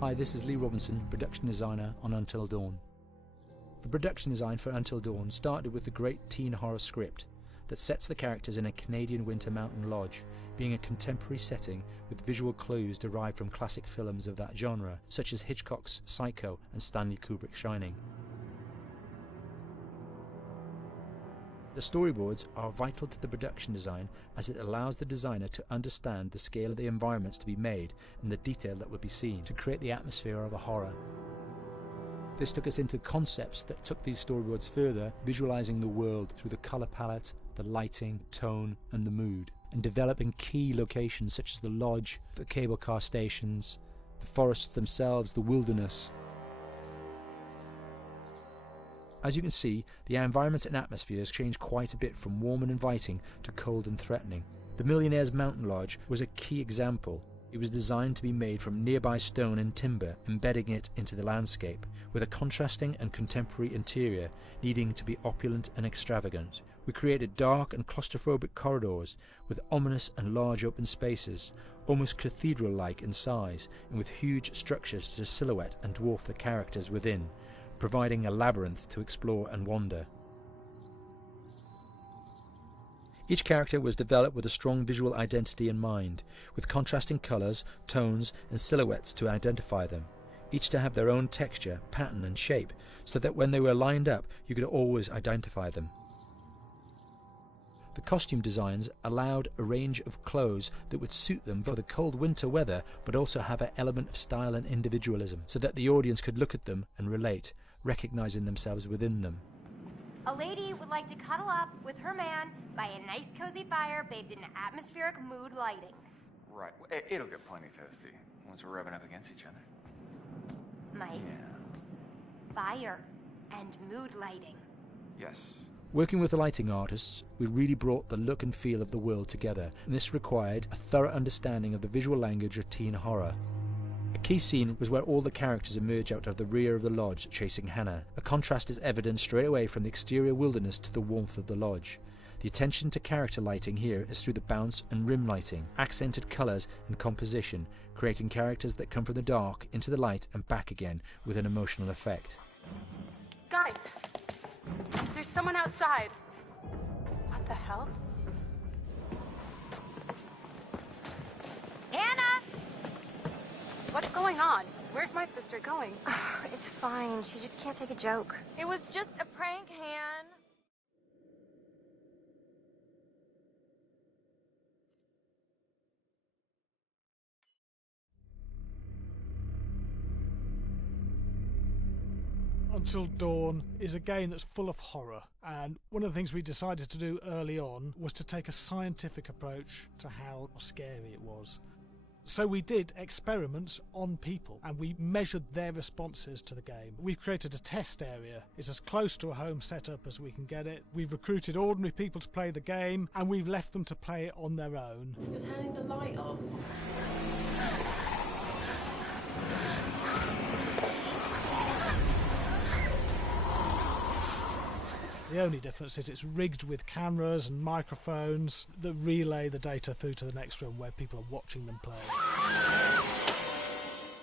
Hi, this is Lee Robinson, production designer on Until Dawn. The production design for Until Dawn started with the great teen horror script that sets the characters in a Canadian winter mountain lodge, being a contemporary setting with visual clues derived from classic films of that genre, such as Hitchcock's Psycho and Stanley Kubrick's Shining. The storyboards are vital to the production design as it allows the designer to understand the scale of the environments to be made and the detail that would be seen to create the atmosphere of a horror. This took us into concepts that took these storyboards further, visualizing the world through the color palette, the lighting, tone and the mood, and developing key locations such as the lodge, the cable car stations, the forests themselves, the wilderness. As you can see, the environments and atmospheres change quite a bit from warm and inviting to cold and threatening. The Millionaire's Mountain Lodge was a key example. It was designed to be made from nearby stone and timber, embedding it into the landscape, with a contrasting and contemporary interior needing to be opulent and extravagant. We created dark and claustrophobic corridors with ominous and large open spaces, almost cathedral-like in size, and with huge structures to silhouette and dwarf the characters within, providing a labyrinth to explore and wander. Each character was developed with a strong visual identity in mind, with contrasting colours, tones and silhouettes to identify them, each to have their own texture, pattern and shape, so that when they were lined up you could always identify them. The costume designs allowed a range of clothes that would suit them for the cold winter weather, but also have an element of style and individualism, so that the audience could look at them and relate, recognizing themselves within them. A lady would like to cuddle up with her man by a nice cozy fire bathed in atmospheric mood lighting. Right. It'll get plenty toasty once we're rubbing up against each other. Mike, fire and mood lighting. Yes. Working with the lighting artists, we really brought the look and feel of the world together, and this required a thorough understanding of the visual language of teen horror. A key scene was where all the characters emerge out of the rear of the lodge chasing Hannah. A contrast is evident straight away from the exterior wilderness to the warmth of the lodge. The attention to character lighting here is through the bounce and rim lighting, accented colours and composition, creating characters that come from the dark into the light and back again with an emotional effect. Guys, there's someone outside. What the hell? Hannah! What's going on? Where's my sister going? It's fine. She just can't take a joke. It was just a prank, Han. Until Dawn is a game that's full of horror, and one of the things we decided to do early on was to take a scientific approach to how scary it was. So we did experiments on people and we measured their responses to the game. We've created a test area. It's as close to a home setup as we can get it. We've recruited ordinary people to play the game and we've left them to play it on their own. You're turning the light off. The only difference is it's rigged with cameras and microphones that relay the data through to the next room where people are watching them play.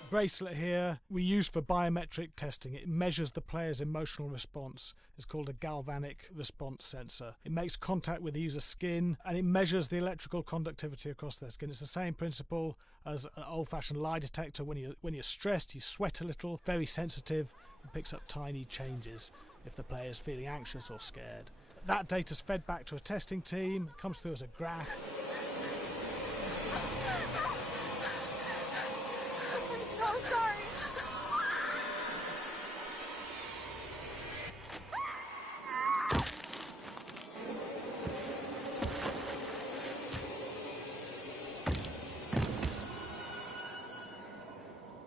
Bracelet here we use for biometric testing. It measures the player's emotional response. It's called a galvanic response sensor. It makes contact with the user's skin and it measures the electrical conductivity across their skin. It's the same principle as an old-fashioned lie detector. When you're stressed, you sweat a little, very sensitive, and picks up tiny changes if the player is feeling anxious or scared. That data's fed back to a testing team, it comes through as a graph. I'm so sorry.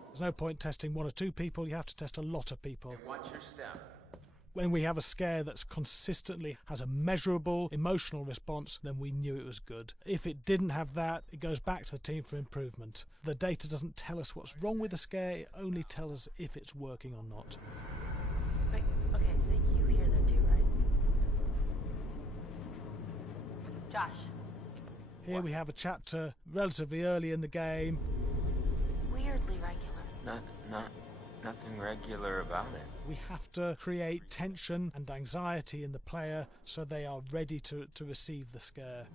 There's no point testing one or two people, you have to test a lot of people. Watch your step. When we have a scare that's consistently has a measurable emotional response, then we knew it was good. If it didn't have that, it goes back to the team for improvement. The data doesn't tell us what's wrong with the scare, it only tells us if it's working or not. Wait, okay, so you hear that too, right? Josh. Here we have a chapter relatively early in the game. Weirdly regular. Nothing regular about it. We have to create tension and anxiety in the player so they are ready to receive the scare.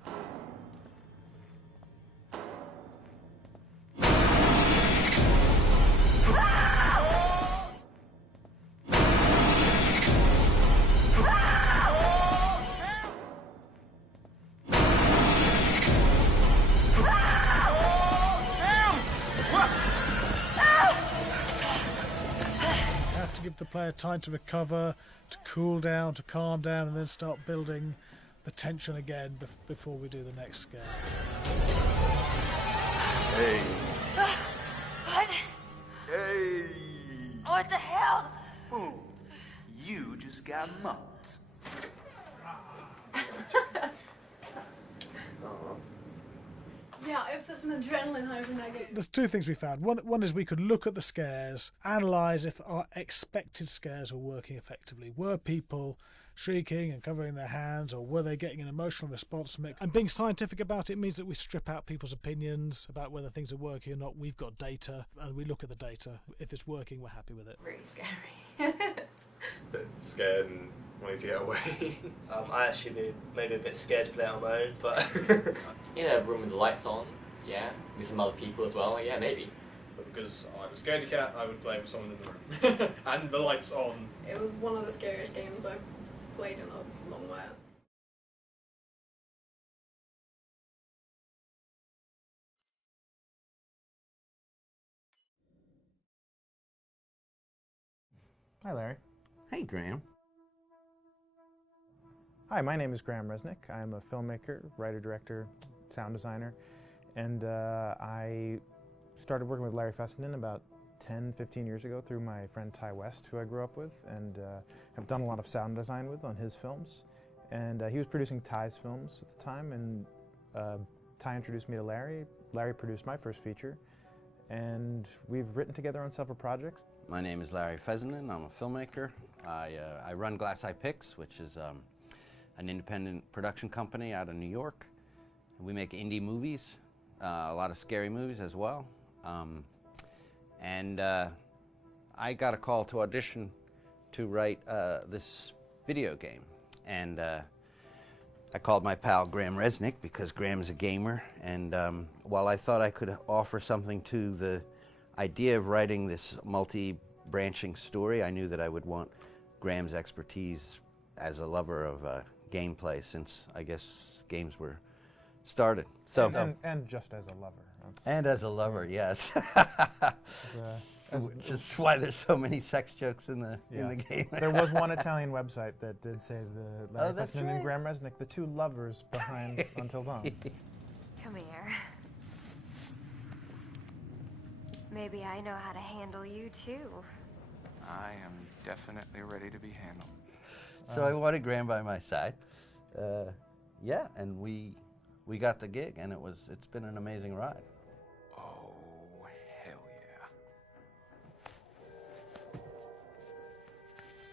Give the player time to recover, to cool down, to calm down, and then start building the tension again before we do the next scare. Hey. What? Hey. What the hell? Boom. You just got mugged. Yeah, I have such an adrenaline high from that game. There's two things we found. One is we could look at the scares, analyse if our expected scares were working effectively. Were people shrieking and covering their hands, or were they getting an emotional response from it? And being scientific about it means that we strip out people's opinions about whether things are working or not. We've got data, and we look at the data. If it's working, we're happy with it. Really scary. Bit scared and wanting to get away. I actually be maybe a bit scared to play it on my own, but in a room with the lights on, yeah, with some other people as well, yeah, maybe. But because I'm a scaredy cat, I would play with someone in the room. And the lights on. It was one of the scariest games I've played in a long while. Hi, Larry. Hey, Graham. Hi, my name is Graham Resnick. I'm a filmmaker, writer, director, sound designer, and I started working with Larry Fessenden about 10, 15 years ago through my friend Ty West, who I grew up with, and have done a lot of sound design with on his films. And he was producing Ty's films at the time, and Ty introduced me to Larry. Larry produced my first feature, and we've written together on several projects. My name is Larry Fessenden. I'm a filmmaker. I run Glass Eye Pix, which is an independent production company out of New York. We make indie movies, a lot of scary movies as well. And I got a call to audition to write this video game. And I called my pal Graham Resnick because Graham is a gamer. And while I thought I could offer something to the idea of writing this multi-branching story, I knew that I would want Graham's expertise as a lover of gameplay, since I guess games were started. So and just as a lover. And as a lover, yes. Which is why there's so many sex jokes in the game. There was one Italian website that did say the Larry that's Fessenden right. and Graham Resnick, the two lovers behind Until Dawn. Come here. Maybe I know how to handle you too. I am definitely ready to be handled. So I wanted Graham by my side. Yeah, and we got the gig, and it's been an amazing ride. Oh, hell yeah.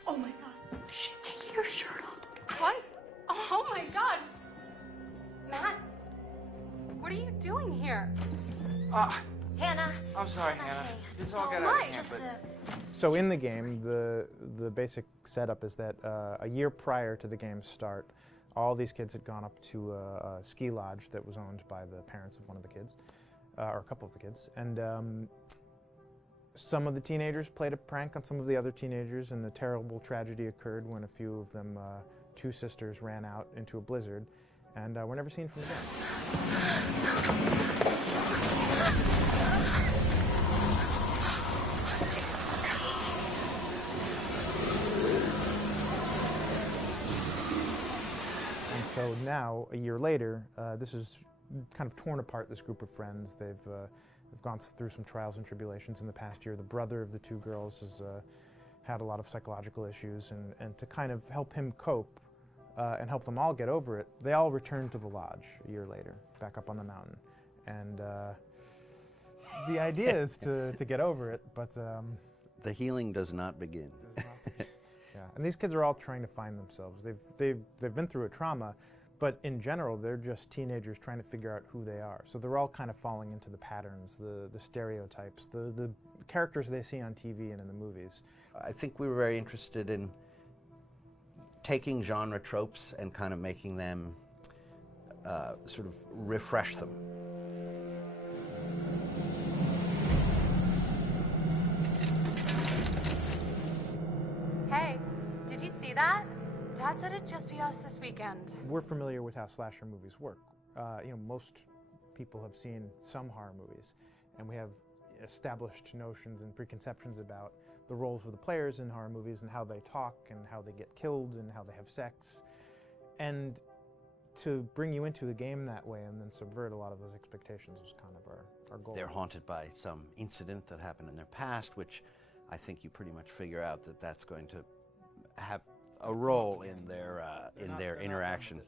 Oh my god, she's taking her shirt off. What? Oh my god! Matt, what are you doing here? Hannah. I'm sorry, Hannah. This all got Don't out of worry, hand, just but... So in the game, the basic setup is that a year prior to the game's start, all these kids had gone up to a ski lodge that was owned by the parents of one of the kids, or a couple of the kids, and some of the teenagers played a prank on some of the other teenagers, and the terrible tragedy occurred when a few of them, two sisters, ran out into a blizzard, and were never seen from again. So now, a year later, this is kind of torn apart, this group of friends. They've gone through some trials and tribulations in the past year. The brother of the two girls has had a lot of psychological issues, and to kind of help him cope and help them all get over it, they all returned to the lodge a year later, back up on the mountain. And the idea is to get over it, but... the healing does not begin. Yeah, and these kids are all trying to find themselves. They've been through a trauma, but in general, they're just teenagers trying to figure out who they are. So they're all kind of falling into the patterns, the stereotypes, the characters they see on TV and in the movies. I think we were very interested in taking genre tropes and kind of making them sort of refresh them. Hey, did you see that? Dad said it'd just be us this weekend. We're familiar with how slasher movies work. Most people have seen some horror movies, and we have established notions and preconceptions about the roles of the players in horror movies and how they talk and how they get killed and how they have sex. And to bring you into the game that way and then subvert a lot of those expectations was kind of our goal. They're haunted by some incident that happened in their past, which I think you pretty much figure out that that's going to have a role in their interaction.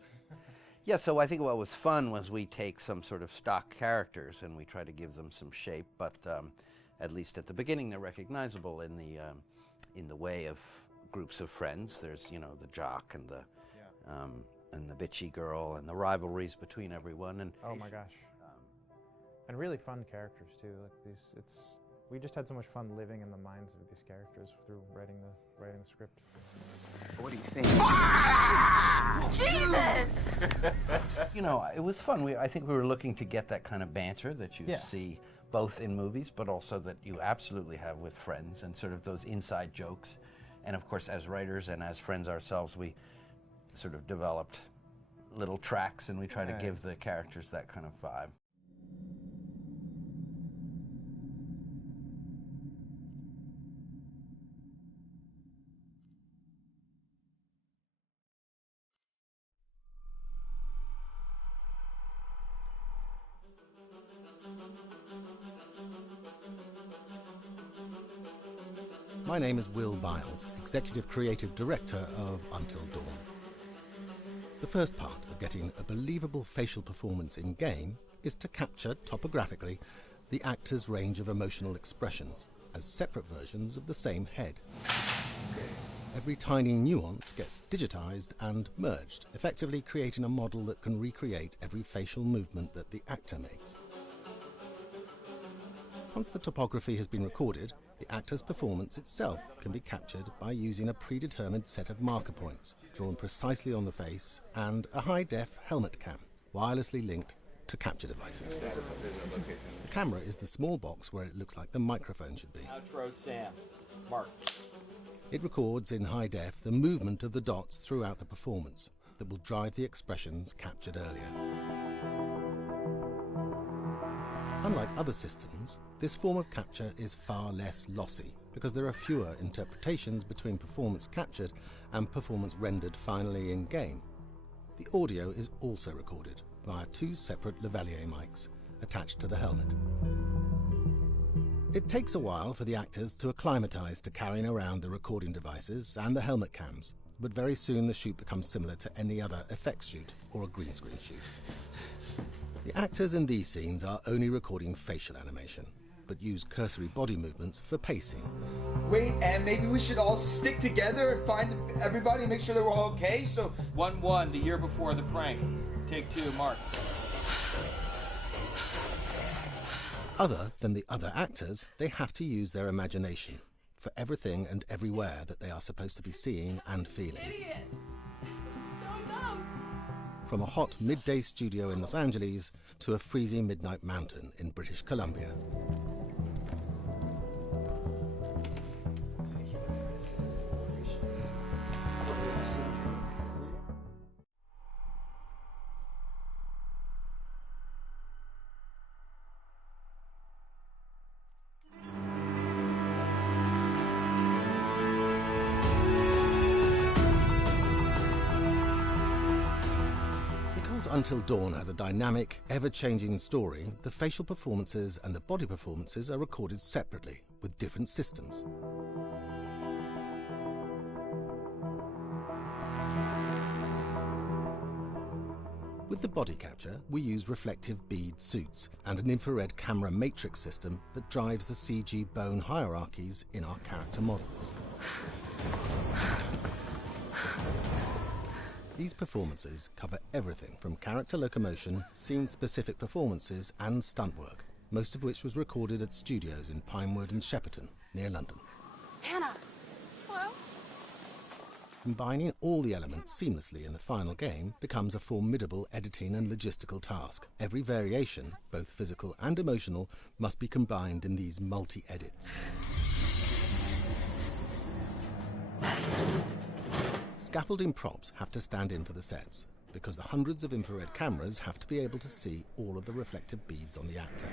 Yeah, so I think what was fun was we take some sort of stock characters and we try to give them some shape, but at least at the beginning they're recognizable in the way of groups of friends. There's, you know, the jock and the bitchy girl and the rivalries between everyone. And oh my gosh, and really fun characters too. Like we just had so much fun living in the minds of these characters through writing the script. What do you think? Jesus! You know, it was fun. I think we were looking to get that kind of banter that you see both in movies, but also that you absolutely have with friends, and sort of those inside jokes. And of course, as writers and as friends ourselves, we sort of developed little tracks, and we try to give the characters that kind of vibe. My name is Will Biles, Executive Creative Director of Until Dawn. The first part of getting a believable facial performance in-game is to capture, topographically, the actor's range of emotional expressions as separate versions of the same head. Every tiny nuance gets digitized and merged, effectively creating a model that can recreate every facial movement that the actor makes. Once the topography has been recorded, the actor's performance itself can be captured by using a predetermined set of marker points drawn precisely on the face and a high-def helmet cam, wirelessly linked to capture devices. The camera is the small box where it looks like the microphone should be. Outro Sam. Mark. It records in high def the movement of the dots throughout the performance that will drive the expressions captured earlier. Unlike other systems, this form of capture is far less lossy because there are fewer interpretations between performance captured and performance rendered finally in-game. The audio is also recorded via two separate lavalier mics attached to the helmet. It takes a while for the actors to acclimatise to carrying around the recording devices and the helmet cams, but very soon the shoot becomes similar to any other effects shoot or a green screen shoot. The actors in these scenes are only recording facial animation, but use cursory body movements for pacing. Wait, and maybe we should all stick together and find everybody and make sure they're all okay, so... 1-1, the year before the prank. Take 2, Mark. Other than the other actors, they have to use their imagination for everything and everywhere that they are supposed to be seeing and feeling. Idiot! So dumb! From a hot midday studio in Los Angeles to a freezing midnight mountain in British Columbia. Until Dawn has a dynamic, ever-changing story, the facial performances and the body performances are recorded separately, with different systems. With the body capture, we use reflective bead suits and an infrared camera matrix system that drives the CG bone hierarchies in our character models. These performances cover everything from character locomotion, scene-specific performances and stunt work, most of which was recorded at studios in Pinewood and Shepperton, near London. Hannah! Hello? Combining all the elements seamlessly in the final game becomes a formidable editing and logistical task. Every variation, both physical and emotional, must be combined in these multi-edits. Scaffolding props have to stand in for the sets, because the hundreds of infrared cameras have to be able to see all of the reflected beads on the actor.